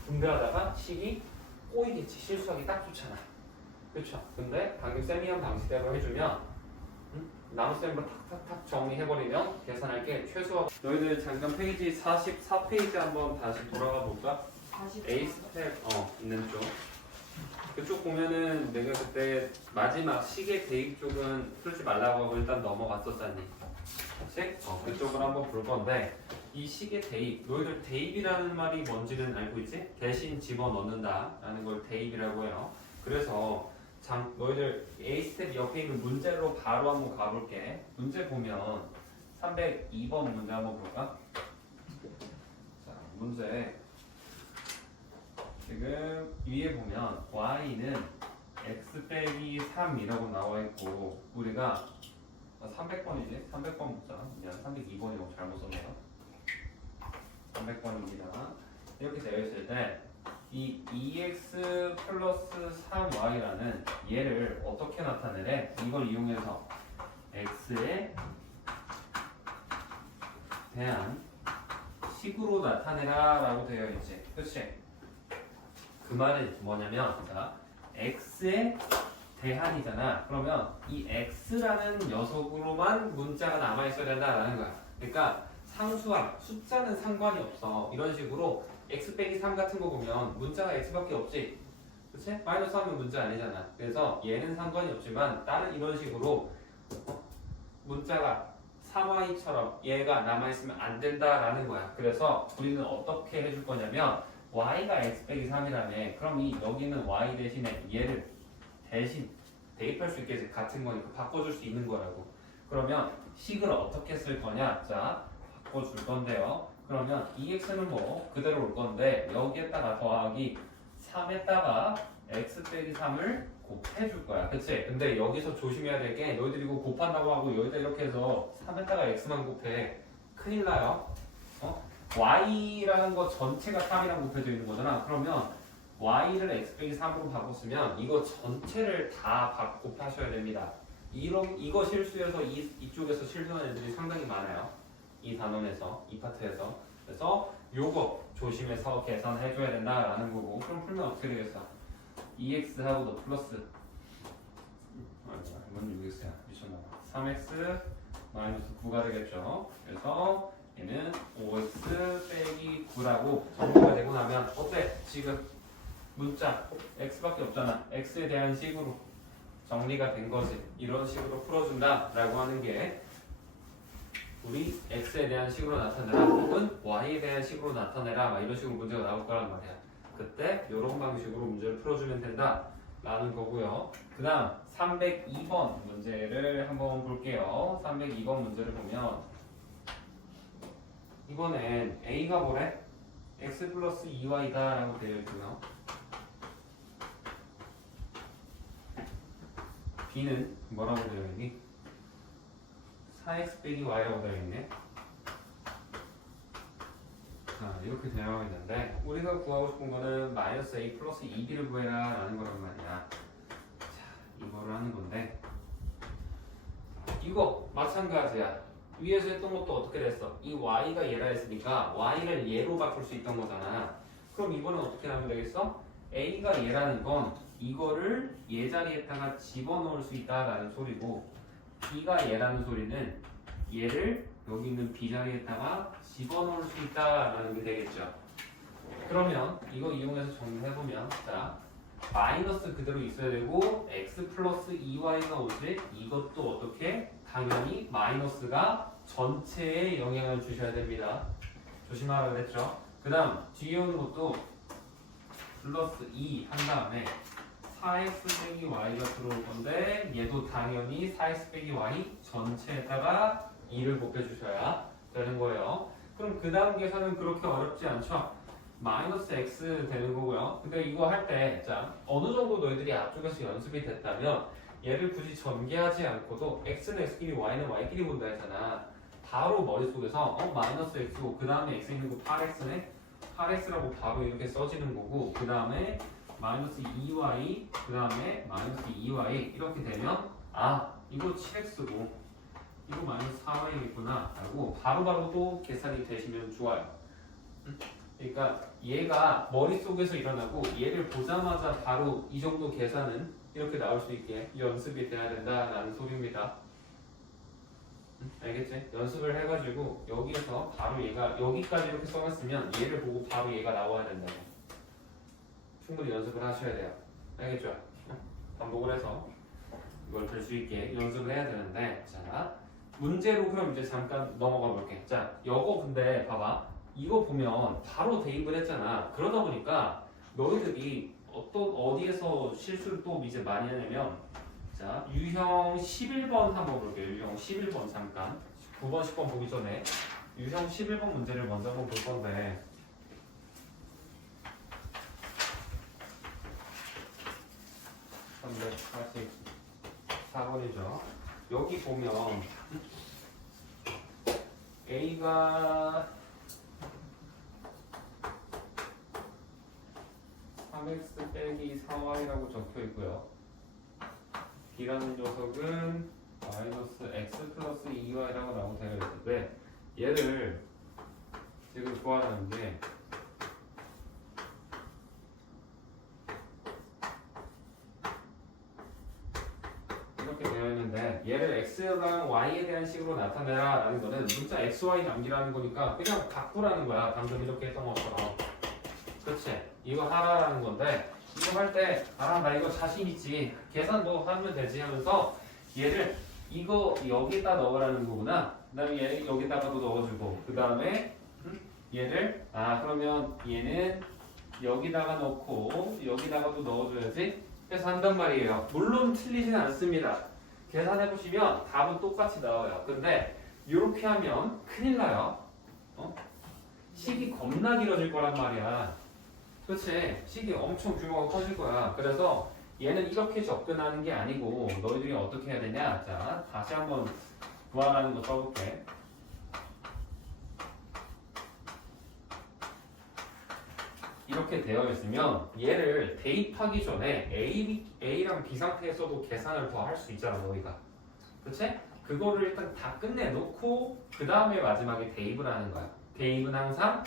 분배하다가 식이 꼬이겠지. 실수하기 딱 좋잖아. 그렇죠? 근데 방금 쌤이 한 방식대로 해주면 나눗셈으로 탁탁탁 정리해버리면 계산할 게 최소화. 너희들 잠깐 페이지 44페이지 한번 다시 돌아가 볼까? 40. A 스텝 있는 쪽. 그쪽 보면은 내가 그때 마지막 시계 대입 쪽은 풀지 말라고 하고 일단 넘어갔었잖니. 그치? 그쪽을 한번 볼 건데 이 시계 대입, 너희들 대입이라는 말이 뭔지는 알고 있지? 대신 집어넣는다 라는 걸 대입이라고 해요. 그래서 너희들 A 스텝 옆에 있는 문제로 바로 한번 가볼게. 문제 보면 302번 문제 한번 볼까? 자, 문제 지금 위에 보면 y는 x 빼기 3이라고 나와 있고 우리가 300번이지? 300번 묻자. 미안, 302번이라고 잘못 썼네요. 300번입니다. 이렇게 되어 있을 때 이 2x 플러스 3y라는 얘를 어떻게 나타내래? 이걸 이용해서 x에 대한 식으로 나타내라 라고 되어 있지. 그치? 그 말은 뭐냐면 자, x에 대한이잖아. 그러면 이 x라는 녀석으로만 문자가 남아있어야 된다라는 거야. 그러니까 상수함, 숫자는 상관이 없어. 이런 식으로 x 빼기 3 같은 거 보면 문자가 x밖에 없지. 그치? 마이너스 하면 문자 아니잖아. 그래서 얘는 상관이 없지만 다른 이런 식으로 문자가 3y처럼 얘가 남아있으면 안 된다라는 거야. 그래서 우리는 어떻게 해줄 거냐면 y가 x 빼기 3이라며 그럼 이 여기는 y 대신에 얘를 대신 대입할 수 있게 같은 거니까 바꿔줄 수 있는 거라고. 그러면 식을 어떻게 쓸 거냐? 자, 바꿔줄 건데요. 그러면 2x는 뭐 그대로 올 건데 여기에다가 더하기 3에다가 x 빼기 3을 곱해줄 거야. 그치? 근데 여기서 조심해야 될 게 너희들이 이거 곱한다고 하고 여기다 이렇게 해서 3에다가 x만 곱해. 큰일 나요. y라는 거 전체가 3이랑 곱해져 있는 거잖아. 그러면 y를 x 빼기 3으로 바꿨으면 이거 전체를 다 곱하셔야 됩니다. 이거 실수해서 이쪽에서 실수하는 애들이 상당히 많아요. 이 단원에서, 이 파트에서. 그래서 요거 조심해서 계산해줘야 된다라는 거고. 그럼 풀면 어떻게 되겠어? 2x하고 너 플러스 이건 6x야. 미쳤나봐. 3x 마이너스 9가 되겠죠. 그래서 얘는 5x 빼기 9라고 정리가 되고 나면 어때? 지금 문자 x밖에 없잖아. x에 대한 식으로 정리가 된 거지. 이런 식으로 풀어준다 라고 하는 게 우리 x에 대한 식으로 나타내라 혹은 y에 대한 식으로 나타내라 막 이런 식으로 문제가 나올 거란 말이야. 그때 이런 방식으로 문제를 풀어주면 된다 라는 거고요. 그 다음 302번 문제를 한번 볼게요. 302번 문제를 보면 이번엔 a가 뭐래? x 플러스 2y다 라고 되어 있고요. b는 뭐라고 되어 있니? 4x 빼기 y라고 되어 있네. 자, 이렇게 되어 있는데 우리가 구하고 싶은 거는 마이너스 a 플러스 2b를 구해라 라는 거란 말이야. 자, 이거를 하는 건데 이거 마찬가지야. 위에서 했던 것도 어떻게 됐어? 이 y가 얘라 했으니까 y를 얘로 바꿀 수 있던 거잖아. 그럼 이번엔 어떻게 하면 되겠어? a가 얘라는 건 이거를 얘 자리에다가 집어넣을 수 있다라는 소리고 b가 얘라는 소리는 얘를 여기 있는 b 자리에다가 집어넣을 수 있다라는 게 되겠죠. 그러면 이거 이용해서 정리해보면 자 마이너스 그대로 있어야 되고 x 플러스 2y가 오지. 이것도 어떻게? 당연히 마이너스가 전체에 영향을 주셔야 됩니다. 조심하라 그랬죠. 그 다음 뒤에 오는 것도 플러스 2 한 다음에 4x 빼기 y가 들어올 건데 얘도 당연히 4x 빼기 y 전체에다가 2를 곱해주셔야 되는 거예요. 그럼 그 다음 계산은 그렇게 어렵지 않죠? 마이너스 x 되는 거고요. 근데 이거 할 때 자 어느 정도 너희들이 앞쪽에서 연습이 됐다면 얘를 굳이 전개하지 않고도 x는 x끼리 y는 y끼리 본다 했잖아. 바로 머릿속에서 마이너스 x고 그 다음에 x 있는 거 8x네? 8x라고 바로 이렇게 써지는 거고 그 다음에 마이너스 2y 그 다음에 마이너스 2y 이렇게 되면 아 이거 7x고 이거 마이너스 4y겠구나 라고 바로바로 또 계산이 되시면 좋아요. 그러니까 얘가 머릿속에서 일어나고 얘를 보자마자 바로 이 정도 계산은 이렇게 나올 수 있게 연습이 돼야 된다라는 소리입니다. 알겠지? 연습을 해가지고 여기에서 바로 얘가 여기까지 이렇게 써놨으면 얘를 보고 바로 얘가 나와야 된다고. 충분히 연습을 하셔야 돼요. 알겠죠? 반복을 해서 이걸 될 수 있게 연습을 해야 되는데 자 문제로 그럼 이제 잠깐 넘어가 볼게. 자 요거 근데 봐봐 이거 보면 바로 대입을 했잖아. 그러다 보니까 너희들이 어디에서 실수를 또 이제 많이 하냐면 자 유형 11번 한번 볼게요. 유형 11번 잠깐 9번 10번 보기 전에 유형 11번 문제를 먼저 한번 볼 건데 344번이죠. 여기 보면 A가 3x 빼기 4y라고 적혀 있고요. B라는 녀석은 마이너스 x 플러스 2y라고 나오고 되어 있는데 얘를 지금 구하라는 게 이렇게 되어 있는데 얘를 x랑 y에 대한 식으로 나타내라 라는 거는 문자 xy 남기라는 거니까 그냥 바꾸라는 거야. 방금 이렇게 했던 것처럼. 그치? 이거 하라라는 건데 이거 할 때 아 나 이거 자신 있지 계산도 하면 되지 하면서 얘를 이거 여기다 넣으라는 거구나. 그 다음에 얘 여기다가도 넣어주고 그 다음에 얘를 아 그러면 얘는 여기다가 넣고 여기다가도 넣어줘야지. 그래서 한단 말이에요. 물론 틀리진 않습니다. 계산해보시면 답은 똑같이 나와요. 근데 이렇게 하면 큰일 나요. 식이 겁나 길어질 거란 말이야. 그치? 식이 엄청 규모가 커질 거야. 그래서 얘는 이렇게 접근하는 게 아니고 너희들이 어떻게 해야 되냐? 자, 다시 한번 구하라는 거 써볼게. 이렇게 되어 있으면 얘를 대입하기 전에 A랑 B 상태에서도 계산을 더 할 수 있잖아 너희가. 그치? 그거를 일단 다 끝내놓고 그 다음에 마지막에 대입을 하는 거야. 대입은 항상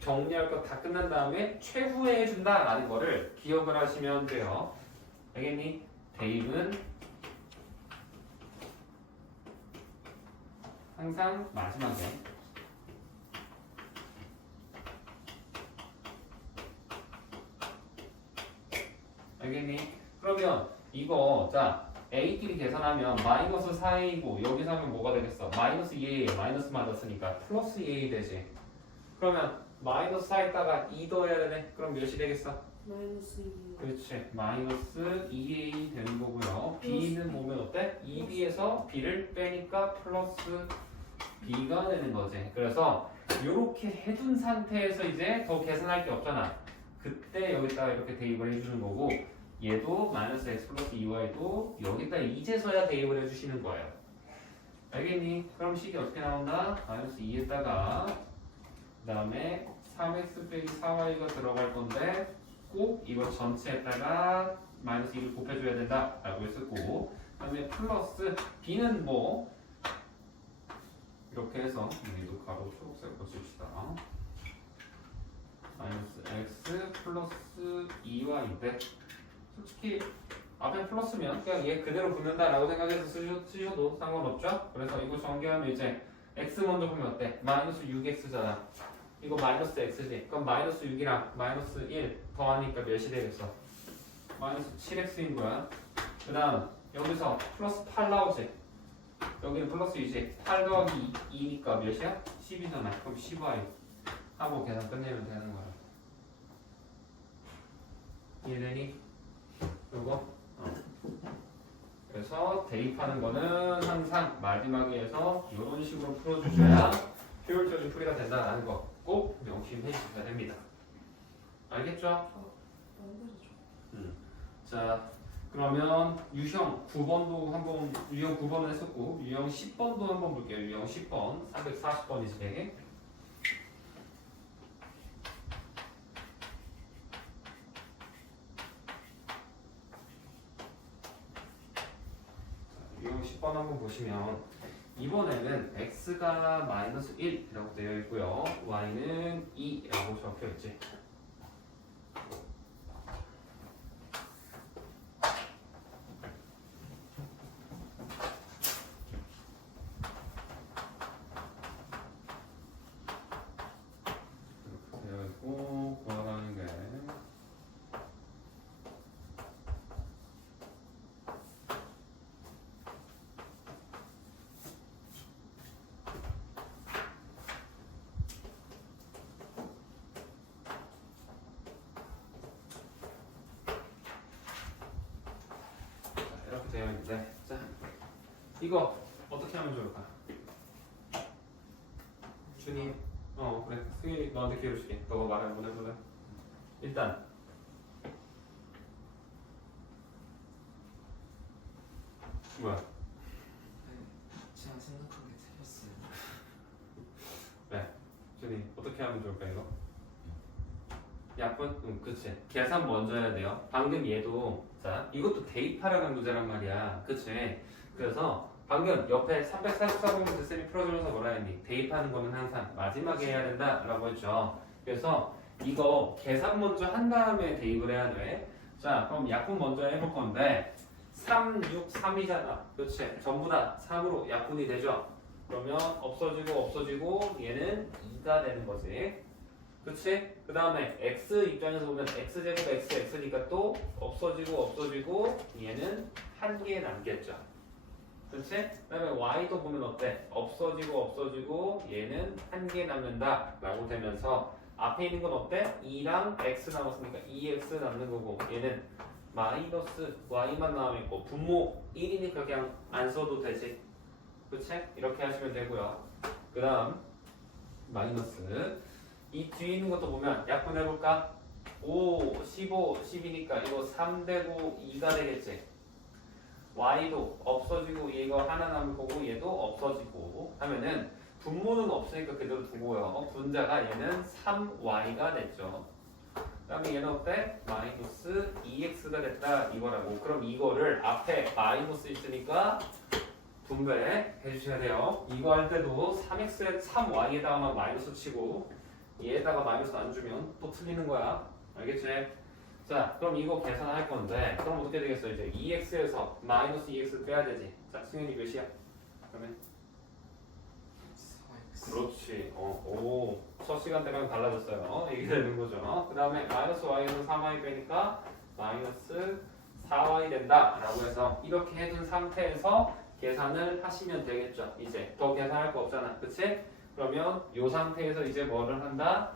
정리할 거 다 끝난 다음에 최후에 해준다 라는 거를 기억을 하시면 돼요. 알겠니? 대입은 항상 마지막에 알겠니? 그러면 이거 자 A끼리 계산하면 마이너스 4A고 여기서 하면 뭐가 되겠어? 마이너스 2A 마이너스 맞았으니까 플러스 2A 되지. 그러면 마이너스 4에다가 2 더해야 되네. 그럼 몇이 되겠어? 마이너스 2. 그렇지. 마이너스 2A 되는 거고요. B는 보면 어때? 2B에서 B를 빼니까 플러스 B가 되는 거지. 그래서 이렇게 해둔 상태에서 이제 더 계산할 게 없잖아. 그때 여기다가 이렇게 대입을 해주는 거고 얘도 마이너스 x 플러스 2y도 여기다 이제서야 대입을 해주시는 거예요. 알겠니? 그럼 식이 어떻게 나온다? 마이너스 2에다가 그 다음에 3x 빼기 4y가 들어갈 건데 꼭 이거 전체에다가 마이너스 2를 곱해줘야 된다 라고 했었고 그 다음에 플러스 b는 뭐 이렇게 해서 여기도 가로 초록색 고칩시다. 마이너스 x 플러스 2y인데 솔직히 앞에 플러스면 그냥 얘 그대로 붙는다라고 생각해서 쓰셔도 상관없죠? 그래서 이거 전개하면 이제 x 먼저 보면 어때? 마이너스 6x잖아. 이거 마이너스 x지. 그럼 마이너스 6이랑 마이너스 1 더하니까 몇이 되겠어? 마이너스 7x인 거야. 그 다음 여기서 플러스 8 나오지. 여기는 플러스 2지. 8 더하기 2니까 몇이야? 10이잖아. 그럼 10y 하고 계산 끝내면 되는 거야. 이해되니? 요거. 그래서 대입하는 거는 항상 마지막에서 이런 식으로 풀어주셔야 효율적인 풀이가 된다는 거 꼭 명심해 주셔야 됩니다. 알겠죠? 너무 자, 그러면 유형 9번도 한번 유형 9번은 했었고 유형 10번도 한번 볼게요. 유형 10번 340번이지. 유형 10번 한번 보시면 이번에는 x가 마이너스 1이라고 되어 있고요. y는 2라고 적혀 있지. 이렇게 되어 있고 구하라는 게 이렇게 되어 있는데, 자, 이거 어떻게 하면 좋을까? 준이, 그래, 승희 너한테 기회를 줄게. 너가 말 한번 해볼래? 일단 뭐야? 제가 생각한 게 틀렸어요. 준이 어떻게 하면 좋을까 이거? 약분? 그치. 계산 먼저 해야 돼요. 방금 얘도 자 이것도 대입하라는 문제란 말이야. 그치? 그래서 방금 옆에 344번부터 쌤이 풀어주면서 뭐라 했니? 대입하는 거는 항상 마지막에 해야 된다라고 했죠. 그래서 이거 계산 먼저 한 다음에 대입을 해야 돼. 자 그럼 약분 먼저 해볼 건데 3, 6, 3이잖아. 그치? 전부 다 3으로 약분이 되죠. 그러면 없어지고 얘는 2가 되는 거지. 그치? 그 다음에 x 입장에서 보면 x제곱 x니까 또 없어지고 얘는 한 개 남겠죠. 그치? 그 다음에 y도 보면 어때? 없어지고 얘는 한 개 남는다 라고 되면서 앞에 있는 건 어때? 2랑 x 남았으니까 2x 남는 거고 얘는 마이너스 y만 남아있고 분모 1이니까 그냥 안 써도 되지. 그치? 이렇게 하시면 되고요. 그 다음 마이너스 이 뒤에 있는 것도 보면 약분해볼까? 5, 15, 10이니까 이거 3 되고 2가 되겠지. y도 없어지고 이거 하나 남을 거고 얘도 없어지고 하면은 분모는 없으니까 그대로 두고요. 분자가 얘는 3y가 됐죠. 그 다음에 얘는 어때? 마이너스 2x가 됐다 이거라고. 그럼 이거를 앞에 마이너스 있으니까 분배해 주셔야 돼요. 이거 할 때도 3y에다가만 마이너스 치고 얘에다가 마이너스 안 주면 또 틀리는 거야. 알겠지? 자, 그럼 이거 계산할 건데 그럼 어떻게 되겠어? 이제 2x에서 마이너스 2x 빼야 되지. 자, 승현이 몇이야? 그러면 4x. 그렇지. 첫 시간대랑 달라졌어요. 이게 되는 거죠. 그 다음에 마이너스 y에서 3y 빼니까 마이너스 4y 된다라고 해서 이렇게 해둔 상태에서 계산을 하시면 되겠죠. 이제 더 계산할 거 없잖아. 그치? 그러면 이 상태에서 이제 뭐를 한다?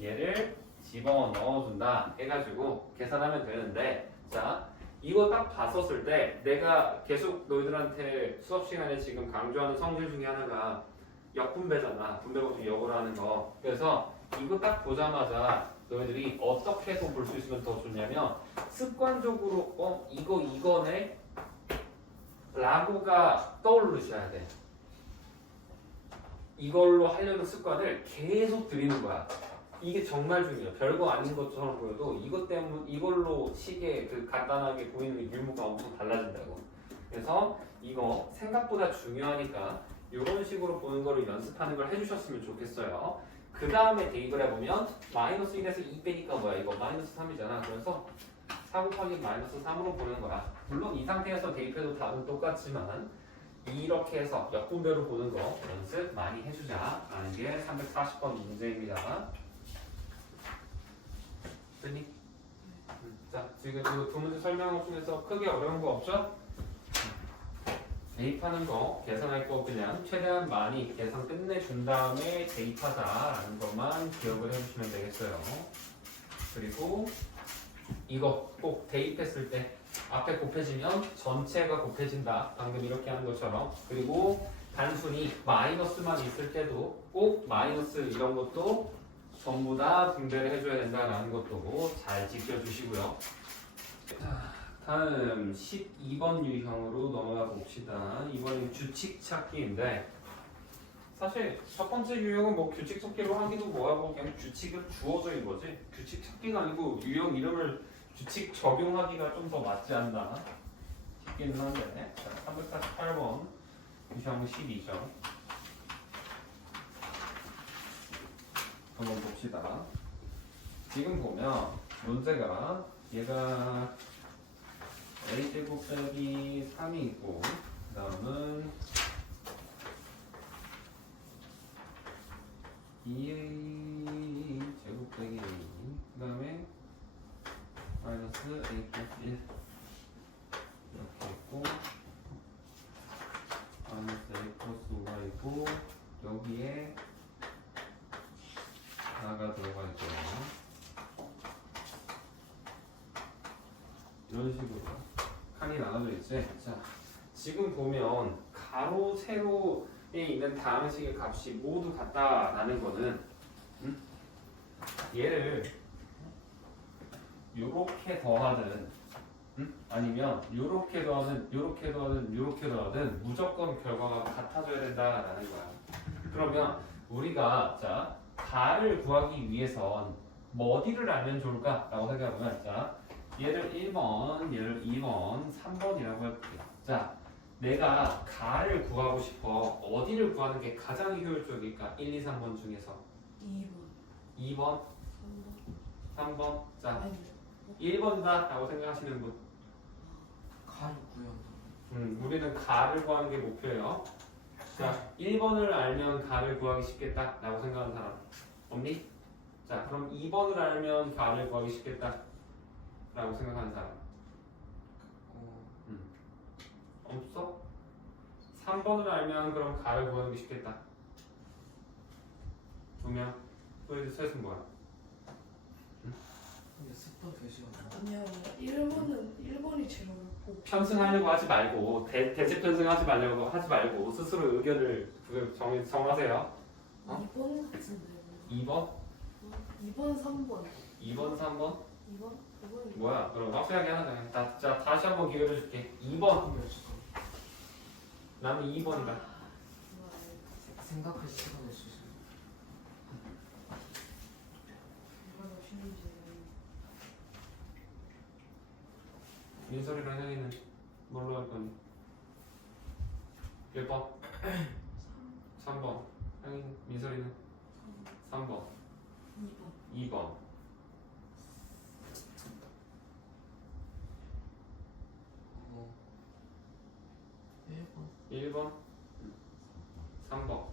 얘를 집어 넣어준다 해가지고 계산하면 되는데 자 이거 딱 봤었을 때 내가 계속 너희들한테 수업 시간에 지금 강조하는 성질 중에 하나가 역분배잖아. 분배법중 역으로 하는 거. 그래서 이거 딱 보자마자 너희들이 어떻게 해서 볼 수 있으면 더 좋냐면 습관적으로 이거네 라고가 떠오르셔야 돼. 이걸로 하려는 습관을 계속 들이는 거야. 이게 정말 중요해요. 별거 아닌 것처럼 보여도 이것 때문에 이걸로 시계 간단하게 보이는 유무가 엄청 달라진다고. 그래서 이거 생각보다 중요하니까 이런 식으로 보는 거를 연습하는 걸 해주셨으면 좋겠어요. 그 다음에 대입을 해보면 마이너스 1에서 2 빼니까 뭐야? 이거 마이너스 3이잖아. 그래서 4 곱하기 마이너스 3으로 보는 거야. 물론 이 상태에서 대입해도 답은 똑같지만 이렇게 해서 역분배로 보는 거 연습 많이 해주자 라는 게 340번 문제입니다. 됐니? 자, 지금 이 두 문제 설명한 것 중에서 크게 어려운 거 없죠? 대입하는 거, 계산할 거 그냥 최대한 많이 계산 끝내준 다음에 대입하자라는 것만 기억을 해주시면 되겠어요. 그리고 이거 꼭 대입했을 때 앞에 곱해지면 전체가 곱해진다. 방금 이렇게 하는 것처럼. 그리고 단순히 마이너스만 있을 때도 꼭 마이너스 이런 것도 전부 다 분배를 해줘야 된다라는 것도 잘 지켜주시고요. 자, 다음 12번 유형으로 넘어가 봅시다. 이번엔 규칙 찾기인데 사실 첫 번째 유형은 뭐 규칙 찾기로 하기도 뭐하고 그냥 규칙은 주어져인 거지. 규칙 찾기가 아니고 유형 이름을 규칙 적용하기가 좀 더 맞지 않나 싶기는 한데. 자, 348번 유형 12죠. 한번 봅시다. 지금 보면 문제가 얘가 a제곱 빼기 3이 있고 그 다음은 2a제곱 빼기 2 그 다음에 마이너스 a 플러스 1 이렇게 있고 마이너스 a 플러스 5가 있고 여기에 4가 들어가 있죠. 이런 식으로 칸이 나눠져 있지. 자, 지금 보면 가로, 세로에 있는 다항식의 값이 모두 같다라는 거는 얘를 요렇게 더하든 아니면 요렇게 더하든 요렇게 더하든 요렇게 더하든 무조건 결과가 같아져야 된다라는 거야. 그러면 우리가 자 가를 구하기 위해선 뭐 어디를 알면 좋을까? 라고 생각해보면 자 얘를 1번, 얘를 2번, 3번이라고 해볼게요. 자 내가 가를 구하고 싶어. 어디를 구하는 게 가장 효율적일까? 1, 2, 3번 중에서 2번, 2번, 3번, 3번 자 아니 1번이다 라고 생각하시는 분 가를 구해야 우리는 가를 구하는 게 목표예요. 자 1번을 알면 가를 구하기 쉽겠다 라고 생각하는 사람 없니? 자 그럼 2번을 알면 가를 구하기 쉽겠다 라고 생각하는 사람 없어? 3번을 알면 그럼 가를 구하기 쉽겠다 2명 또 이제 셋은 뭐야? 근데 습도 되시면 아니야 1번이 제일 어렵고 편승하려고 하지 말고 대체 편승하지 말고 스스로 의견을 정하세요. 2번 같은데 2번? 2번, 3번 2번, 3번? 2번? 5번이 뭐야? 그럼 확실하게 하나. 자 다시 한번 기회를 줄게. 2번. 나는 2번이다. 생각할 시간을 주세요. 뭐가 더 쉬운지 민설이랑 형이는 뭘로 할 거니? 몇 번? 3번. 형이 민설이는 3번. 2번 2번. 1번 1번. 3번.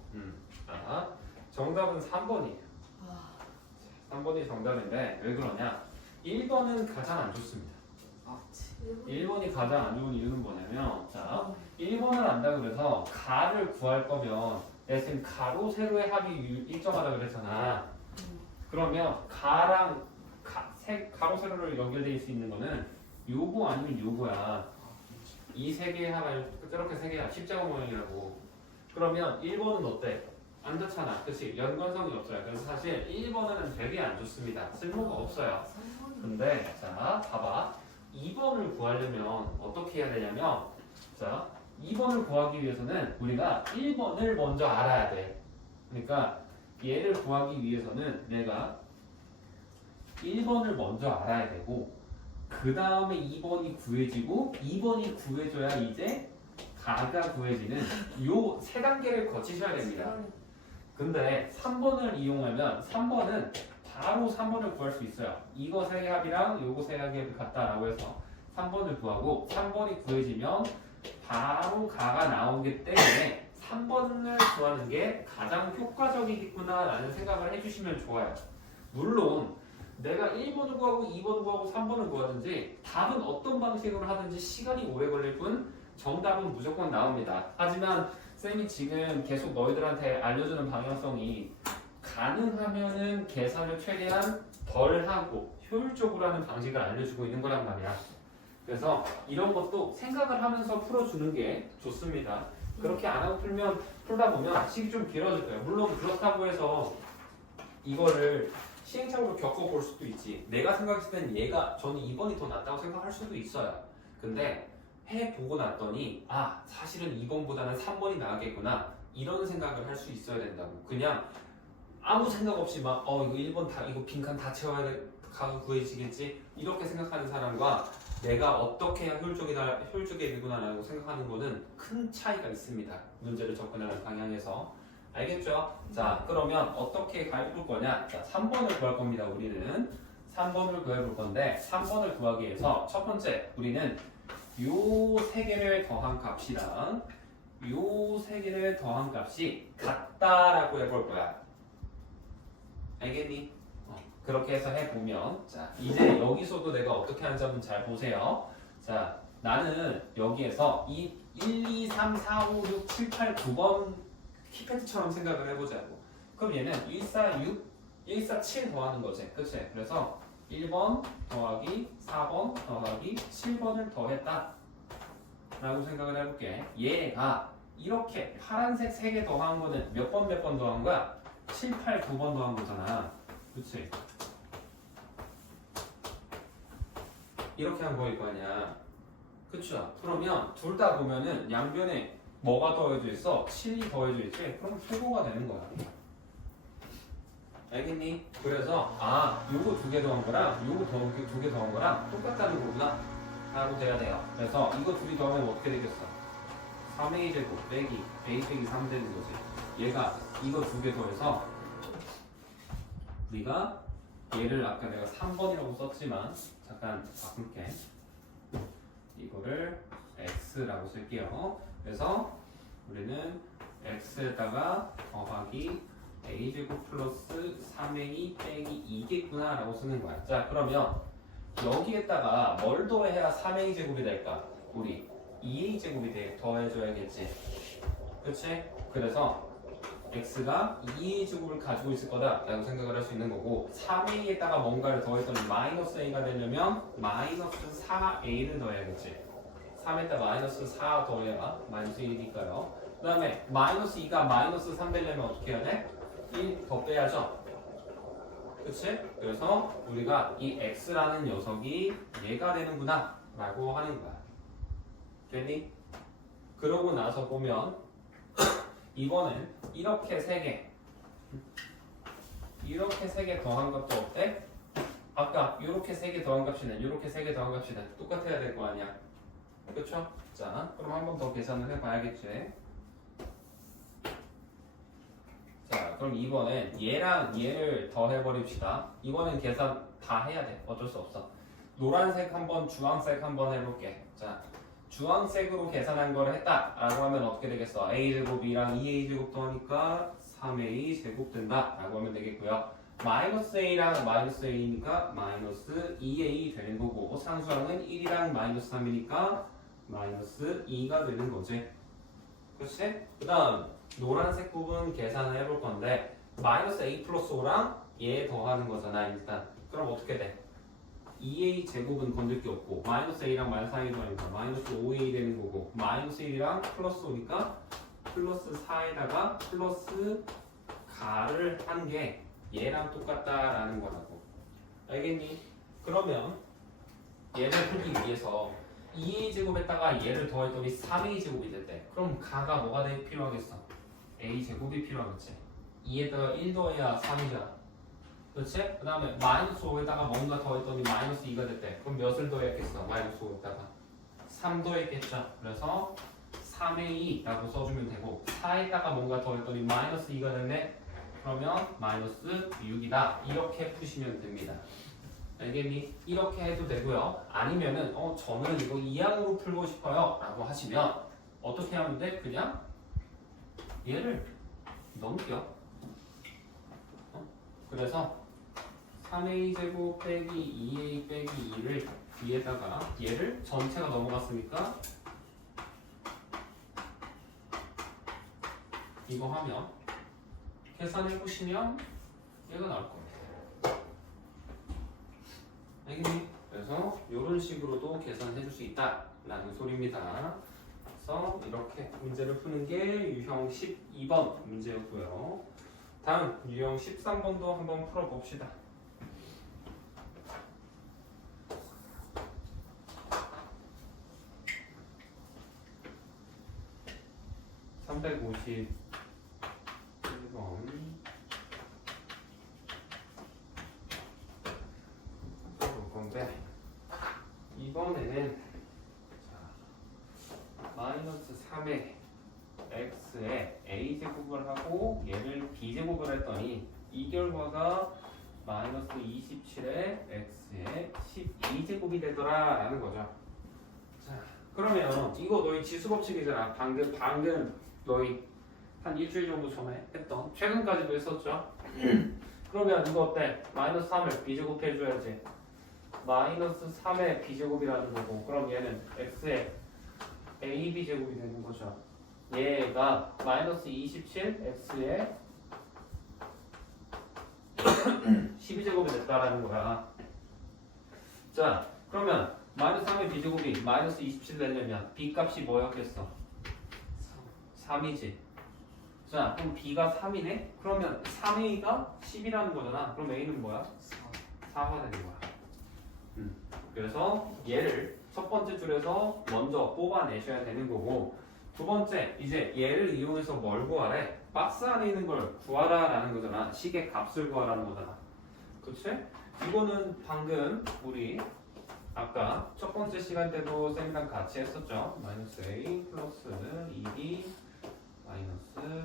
자, 정답은 3번이에요. 아 3번이 정답인데 왜 그러냐? 1번은 가장 안 좋습니다. 1번이 가장 안 좋은 이유는 뭐냐면 자 1번을 안다 그래서 가를 구할 거면 내가 지금 가로 세로의 합이 일정하다 그랬잖아. 그러면 가랑 가로 세로를 연결될 수 있는 거는 요거 아니면 요거야. 이 세 개의 합을 저렇게 세 개야. 십자가 모양이라고. 그러면 1번은 어때? 안 좋잖아. 그치? 연관성이 없어요. 그래서 사실 1번은 되게 안 좋습니다. 쓸모가 없어요. 근데 자 봐봐. 2번을 구하려면 어떻게 해야 되냐면 자 2번을 구하기 위해서는 우리가 1번을 먼저 알아야 돼. 그러니까 얘를 구하기 위해서는 내가 1번을 먼저 알아야 되고 그 다음에 2번이 구해지고 2번이 구해져야 이제 가가 구해지는 요 세 단계를 거치셔야 됩니다. 근데 3번을 이용하면 3번은 바로 3번을 구할 수 있어요. 이거 세 합이랑 요거 세 합이 같다라고 해서 3번을 구하고 3번이 구해지면 바로 가가 나오기 때문에 3번을 구하는 게 가장 효과적이겠구나라는 생각을 해주시면 좋아요. 물론 내가 1번을 구하고 2번을 구하고 3번을 구하든지 답은 어떤 방식으로 하든지 시간이 오래 걸릴 뿐 정답은 무조건 나옵니다. 하지만 쌤이 지금 계속 너희들한테 알려주는 방향성이 가능하면은 계산을 최대한 덜 하고 효율적으로 하는 방식을 알려주고 있는 거란 말이야. 그래서 이런 것도 생각을 하면서 풀어주는 게 좋습니다. 그렇게 안 하고 풀다 보면 식이 좀 길어질 거예요. 물론 그렇다고 해서 이거를 시행착오로 겪어볼 수도 있지. 내가 생각했을 땐 저는 2번이 더 낫다고 생각할 수도 있어요. 근데 해보고 났더니 사실은 2번보다는 3번이 나았겠구나 이런 생각을 할 수 있어야 된다고. 그냥 아무 생각 없이 막 이거 1번 이거 빈칸 다 채워야 돼 가가 구해지겠지 이렇게 생각하는 사람과 내가 어떻게 해야 효율적이구나라고 생각하는 거는 큰 차이가 있습니다. 문제를 접근하는 방향에서. 알겠죠? 자, 그러면 어떻게 해볼 거냐? 자, 3번을 구할 겁니다. 우리는 3번을 구해볼 건데 3번을 구하기 위해서 첫 번째 우리는 요 세 개를 더한 값이랑 요 세 개를 더한 값이 같다라고 해볼 거야. 알겠니? 그렇게 해서 해보면 자 이제 여기서도 내가 어떻게 하는지 한번 잘 보세요. 자 나는 여기에서 이 1, 2, 3, 4, 5, 6, 7, 8, 9번 키패드처럼 생각을 해보자고. 그럼 얘는 1, 4, 6, 1, 4, 7 더하는 거지. 그치? 그래서 1번 더하기 4번 더하기 7번을 더했다 라고 생각을 해볼게. 얘가 이렇게 파란색 3개 더한 거는 몇 번 더한 거야? 7, 8, 9번 더한 거잖아. 그치? 이렇게 한 거일 거 아니야. 그쵸? 그러면 둘 다 보면은 양변에 뭐가 더해져 있어? 7이 더해져 있지? 그럼 최고가 되는 거야. 알겠니? 그래서 요거 2개 더한 거랑 요거 2개 더한 거랑 똑같다는 거구나 라고 돼야 돼요. 그래서 이거 둘이 더하면 어떻게 되겠어? 3a 제곱 빼기 a 빼기 3 되는 거지. 얘가 이거 2개 더해서 우리가 얘를 아까 내가 3번이라고 썼지만 잠깐 바꿀게. 이거를 x라고 쓸게요. 그래서 우리는 x에다가 더하기 a제곱 플러스 3a 빼기 2겠구나 라고 쓰는 거야. 자 그러면 여기에다가 뭘 더해야 3a 제곱이 될까? 우리 2a 제곱이 더해줘야겠지. 그치? 그래서 x가 2a 제곱을 가지고 있을 거다 라고 생각을 할 수 있는 거고 3a에다가 뭔가를 더했더니 마이너스 a가 되려면 마이너스 4a를 더해야겠지. 3에다 마이너스 4 더해야 마이너스 1이니까요. 그 다음에 마이너스 2가 마이너스 3 되려면 어떻게 해야 돼? 1 더 빼야죠. 그치? 그래서 우리가 이 x라는 녀석이 얘가 되는구나 라고 하는 거야. 됐니? 그러고 나서 보면 이번엔 이렇게 3개 더한 것도 어때? 아까 이렇게 3개 더한 값이는 이렇게 3개 더한 값이는 똑같아야 될 거 아니야. 그쵸? 자 그럼 한 번 더 계산을 해봐야겠지. 자 그럼 이번엔 얘랑 얘를 더해버립시다. 이번엔 계산 다 해야 돼. 어쩔 수 없어. 노란색 한번 주황색 한번 해볼게. 자 주황색으로 계산한 거를 했다 라고 하면 어떻게 되겠어? a제곱이랑 2a제곱 더하니까 3a 제곱 된다 라고 하면 되겠고요. 마이너스 a랑 마이너스 a니까 마이너스 2a 되는 거고 상수항은 1이랑 마이너스 3이니까 마이너스 2가 되는 거지. 그렇지? 그 다음 노란색 부분 계산을 해볼 건데 마이너스 a 플러스 5랑 얘 더하는 거잖아 일단. 그럼 어떻게 돼? 2a 제곱은 건들 게 없고 마이너스 a랑 마이너스 4이 더하니까 마이너스 5a 되는 거고 마이너스 1이랑 플러스 5니까 플러스 4에다가 플러스 가를 한 게 얘랑 똑같다라는 거라고. 알겠니? 그러면 얘를 풀기 위해서 2a 제곱에다가 얘를 더했더니 3a 제곱이 됐대. 그럼 가가 뭐가 필요하겠어? a 제곱이 필요하겠지. 2에다가 1 더해야 3이잖아. 그렇지? 그 다음에 마이너스 5에다가 뭔가 더했더니 마이너스 2가 됐대. 그럼 몇을 더했겠어? 마이너스 5에다가 3 더했겠죠. 그래서 3a 라고 써주면 되고 4에다가 뭔가 더했더니 마이너스 2가 됐네. 그러면 마이너스 6이다. 이렇게 푸시면 됩니다. 알겠니? 이렇게 해도 되고요. 아니면은 저는 이거 이항으로 풀고 싶어요 라고 하시면 어떻게 하면 돼? 그냥 얘를 넘겨. 그래서 3a 제곱 빼기 2a 빼기 2를 위에다가 얘를 전체가 넘어갔으니까 이거 하면 계산해 보시면 얘가 나올 겁니다. 알겠니? 그래서 이런 식으로도 계산해 줄 수 있다라는 소리입니다. 그래서 이렇게 문제를 푸는 게 유형 12번 문제였고요. 다음 유형 13번도 한번 풀어봅시다. 351번 볼 건데 이번에는 마이너스 3의 x에 a제곱을 하고 얘를 b제곱을 했더니 이 결과가 마이너스 27의 x에 12제곱이 되더라 라는 거죠. 자, 그러면 이거 너희 지수법칙이잖아. 방금 너희 한 일주일 정도 전에 했던, 최근까지도 했었죠. 그러면 이거 어때? 마이너스 3을 b제곱 해줘야지. 마이너스 3의 b제곱이라는 거고, 그럼 얘는 x의 ab제곱이 되는 거죠. 얘가 마이너스 27 x의 12제곱이 됐다라는 거야. 자, 그러면 마이너스 3의 b제곱이 마이너스 27 되려면 b 값이 뭐였겠어? 3이지. 자, 그럼 b가 3이네? 그러면 3a가 10이라는 거잖아. 그럼 a는 뭐야? 4가 되는 거야. 그래서 얘를 첫 번째 줄에서 먼저 뽑아내셔야 되는 거고, 두 번째, 이제 얘를 이용해서 뭘 구하래? 박스 안에 있는 걸 구하라 라는 거잖아. 식의 값을 구하라는 거잖아. 그치? 이거는 방금 우리 아까 첫 번째 시간 때도 쌤이랑 같이 했었죠. 마이너스 a 플러스 2b 마이너스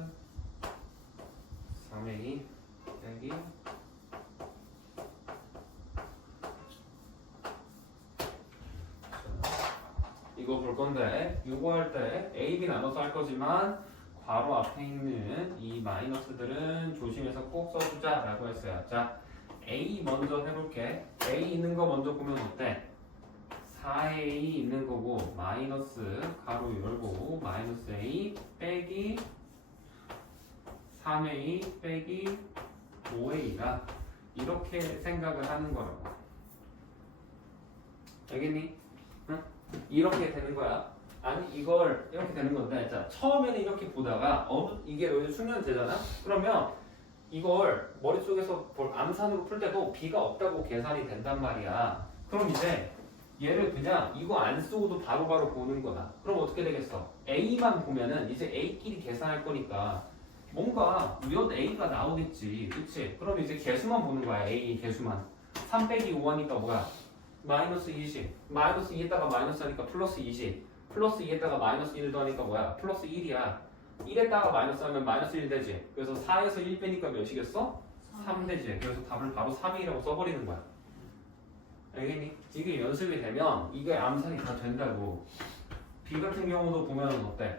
3a 빼기 이거 볼 건데, 이거 할 때 A, B 나눠서 할 거지만 괄호 앞에 있는 이 마이너스들은 조심해서 꼭 써주자 라고 했어요. 자, A 먼저 해볼게. A 있는 거 먼저 보면 어때? 4A 있는 거고 마이너스 가로 열고 마이너스 A 빼기 3A 빼기 5A가 이렇게 생각을 하는 거라고. 알겠니? 응? 이렇게 되는 거야. 아니 이걸 이렇게 되는 건데, 자 처음에는 이렇게 보다가 이게 여기 숙련되잖아. 그러면 이걸 머릿속에서 암산으로 풀 때도 b가 없다고 계산이 된단 말이야. 그럼 이제 얘를 그냥 이거 안 쓰고도 바로바로 보는 거다. 그럼 어떻게 되겠어? a만 보면은 이제 a끼리 계산할 거니까 뭔가 몇 a가 나오겠지. 그치? 그럼 이제 개수만 보는 거야. a 개수만. 3 빼기 5 하니까 뭐야? 마이너스 20. 마이너스 2에다가 마이너스 하니까 플러스 20. 플러스 2에다가 마이너스 1 더하니까 뭐야? 플러스 1이야. 1에다가 마이너스 하면 마이너스 1 되지. 그래서 4에서 1 빼니까 몇이겠어? 3 되지. 그래서 답을 바로 3이라고 써버리는 거야. 알겠니? 이게 연습이 되면 이게 암산이 다 된다고. B 같은 경우도 보면 어때?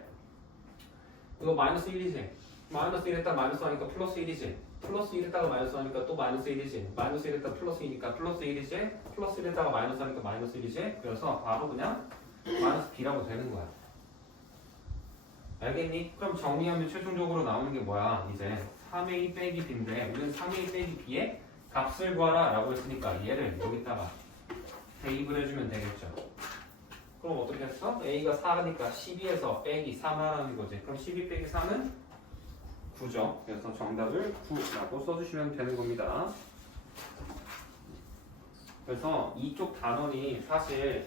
이거 마이너스 1이지. 마이너스 1에다가 마이너스 하니까 플러스 1이지. 플러스 1에다가 마이너스 하니까 또 마이너스 1이지. 마이너스 1에다가 플러스 2니까 플러스 1이지. 플러스 1에다가 마이너스 하니까 마이너스 1이지. 그래서 바로 그냥 마이너스 B라고 되는 거야. 알겠니? 그럼 정리하면 최종적으로 나오는 게 뭐야? 이제 3A 빼기 B인데 우리는 3A 빼기 B의 값을 구하라 라고 했으니까 얘를 여기다가 대입을 해주면 되겠죠. 그럼 어떻게 했어? A가 4니까 12에서 빼기 3 하라는 거지. 그럼 12 빼기 3은 9죠. 그래서 정답을 9라고 써주시면 되는 겁니다. 그래서 이쪽 단원이 사실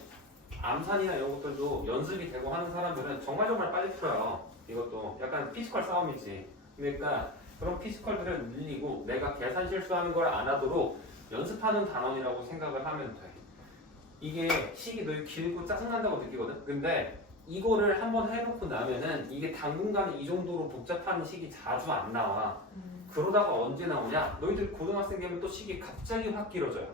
암산이나 이런 것들도 연습이 되고 하는 사람들은 정말 빨리 풀어요. 이것도 약간 피지컬 싸움이지. 그러니까 그런 피지컬들을 늘리고 내가 계산 실수하는 걸 안 하도록 연습하는 단원이라고 생각을 하면 돼. 이게 식이 늘 길고 짜증난다고 느끼거든. 근데 이거를 한번 해놓고 나면은 이게 당분간은 이 정도로 복잡한 식이 자주 안 나와. 그러다가 언제 나오냐? 너희들 고등학생 되면 또 식이 갑자기 확 길어져요.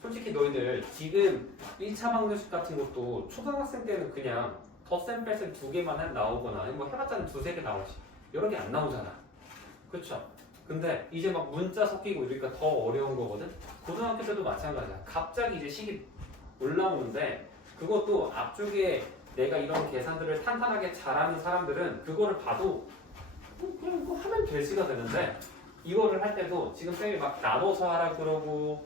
솔직히 너희들 지금 1차 방정식 같은 것도 초등학생 때는 그냥 덧셈 뺄셈 2개만 나오거나 뭐 해봤자 2-3개 나오지. 여러 개 안 나오잖아. 그쵸? 근데 이제 막 문자 섞이고 이러니까 더 어려운 거거든? 고등학교 때도 마찬가지야. 갑자기 이제 식이 올라오는데 그것도 앞쪽에 내가 이런 계산들을 탄탄하게 잘하는 사람들은 그거를 봐도 그냥 이거 하면 될지가 되는데 이거를 할 때도 지금 쌤이 막 나눠서 하라 그러고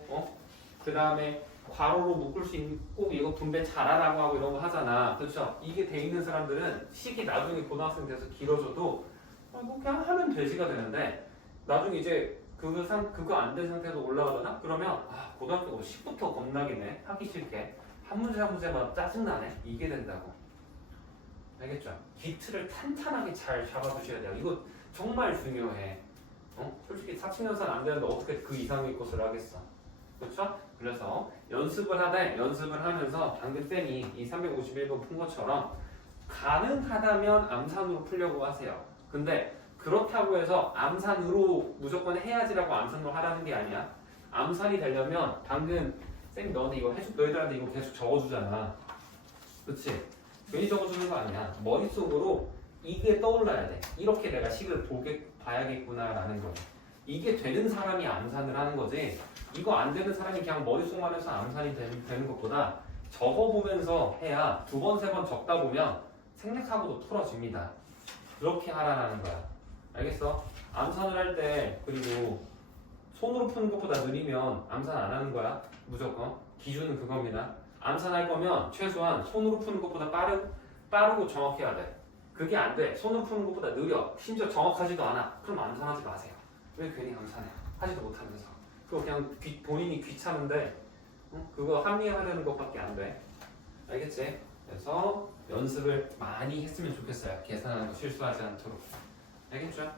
그 다음에 괄호로 묶을 수 있고 이거 분배 잘하라고 하고 이런 거 하잖아. 그렇죠? 이게 돼 있는 사람들은 식이 나중에 고등학생 돼서 길어져도 뭐 그냥 하면 돼지가 되는데 나중에 이제 그거 안 된 상태에서 올라가잖아? 그러면 고등학교 10부터 겁나기네. 하기 싫게. 한 문제 한 문제만 짜증나네. 이게 된다고. 알겠죠? 기틀을 탄탄하게 잘 잡아두셔야 돼요. 이거 정말 중요해. 솔직히 사칙연산 안 되는데 어떻게 그 이상의 것을 하겠어. 그렇죠? 그래서 연습을 하면서 방금 쌤이 이 351번 푼 것처럼 가능하다면 암산으로 풀려고 하세요. 근데 그렇다고 해서 암산으로 무조건 해야지라고 암산으로 하라는 게 아니야. 암산이 되려면 방금 쌤이 너희들한테 이거 계속 적어주잖아. 그치? 괜히 적어주는 거 아니야. 머릿속으로 이게 떠올라야 돼. 이렇게 내가 식을 봐야겠구나라는 거. 이게 되는 사람이 암산을 하는 거지. 이거 안 되는 사람이 그냥 머릿속만 해서 암산이 되는 것보다 적어보면서 해야 두 번, 세 번 적다 보면 생략하고도 풀어집니다. 그렇게 하라는 거야. 알겠어? 암산을 할 때 그리고 손으로 푸는 것보다 느리면 암산 안 하는 거야. 무조건. 기준은 그겁니다. 암산할 거면 최소한 손으로 푸는 것보다 빠르고 정확해야 돼. 그게 안 돼. 손으로 푸는 것보다 느려. 심지어 정확하지도 않아. 그럼 암산하지 마세요. 왜 괜히 암산해? 하지도 못하면서. 그거 그냥 본인이 귀찮은데 그거 합리화하려는 것밖에 안 돼. 알겠지? 그래서 연습을 많이 했으면 좋겠어요. 계산하는 거 실수하지 않도록. 알겠죠?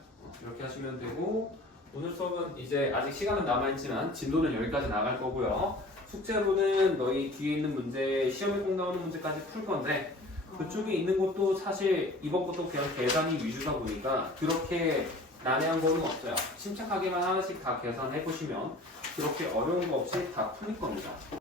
이렇게 하시면 되고 오늘 수업은 이제 아직 시간은 남아있지만 진도는 여기까지 나갈 거고요. 숙제로는 너희 뒤에 있는 문제, 시험에 꼭 나오는 문제까지 풀 건데 그쪽에 있는 것도 사실 이번 것도 그냥 계산이 위주다 보니까 그렇게 난해한 거는 없어요. 침착하게만 하나씩 다 계산해 보시면 그렇게 어려운 거 없이 다 풀릴 겁니다.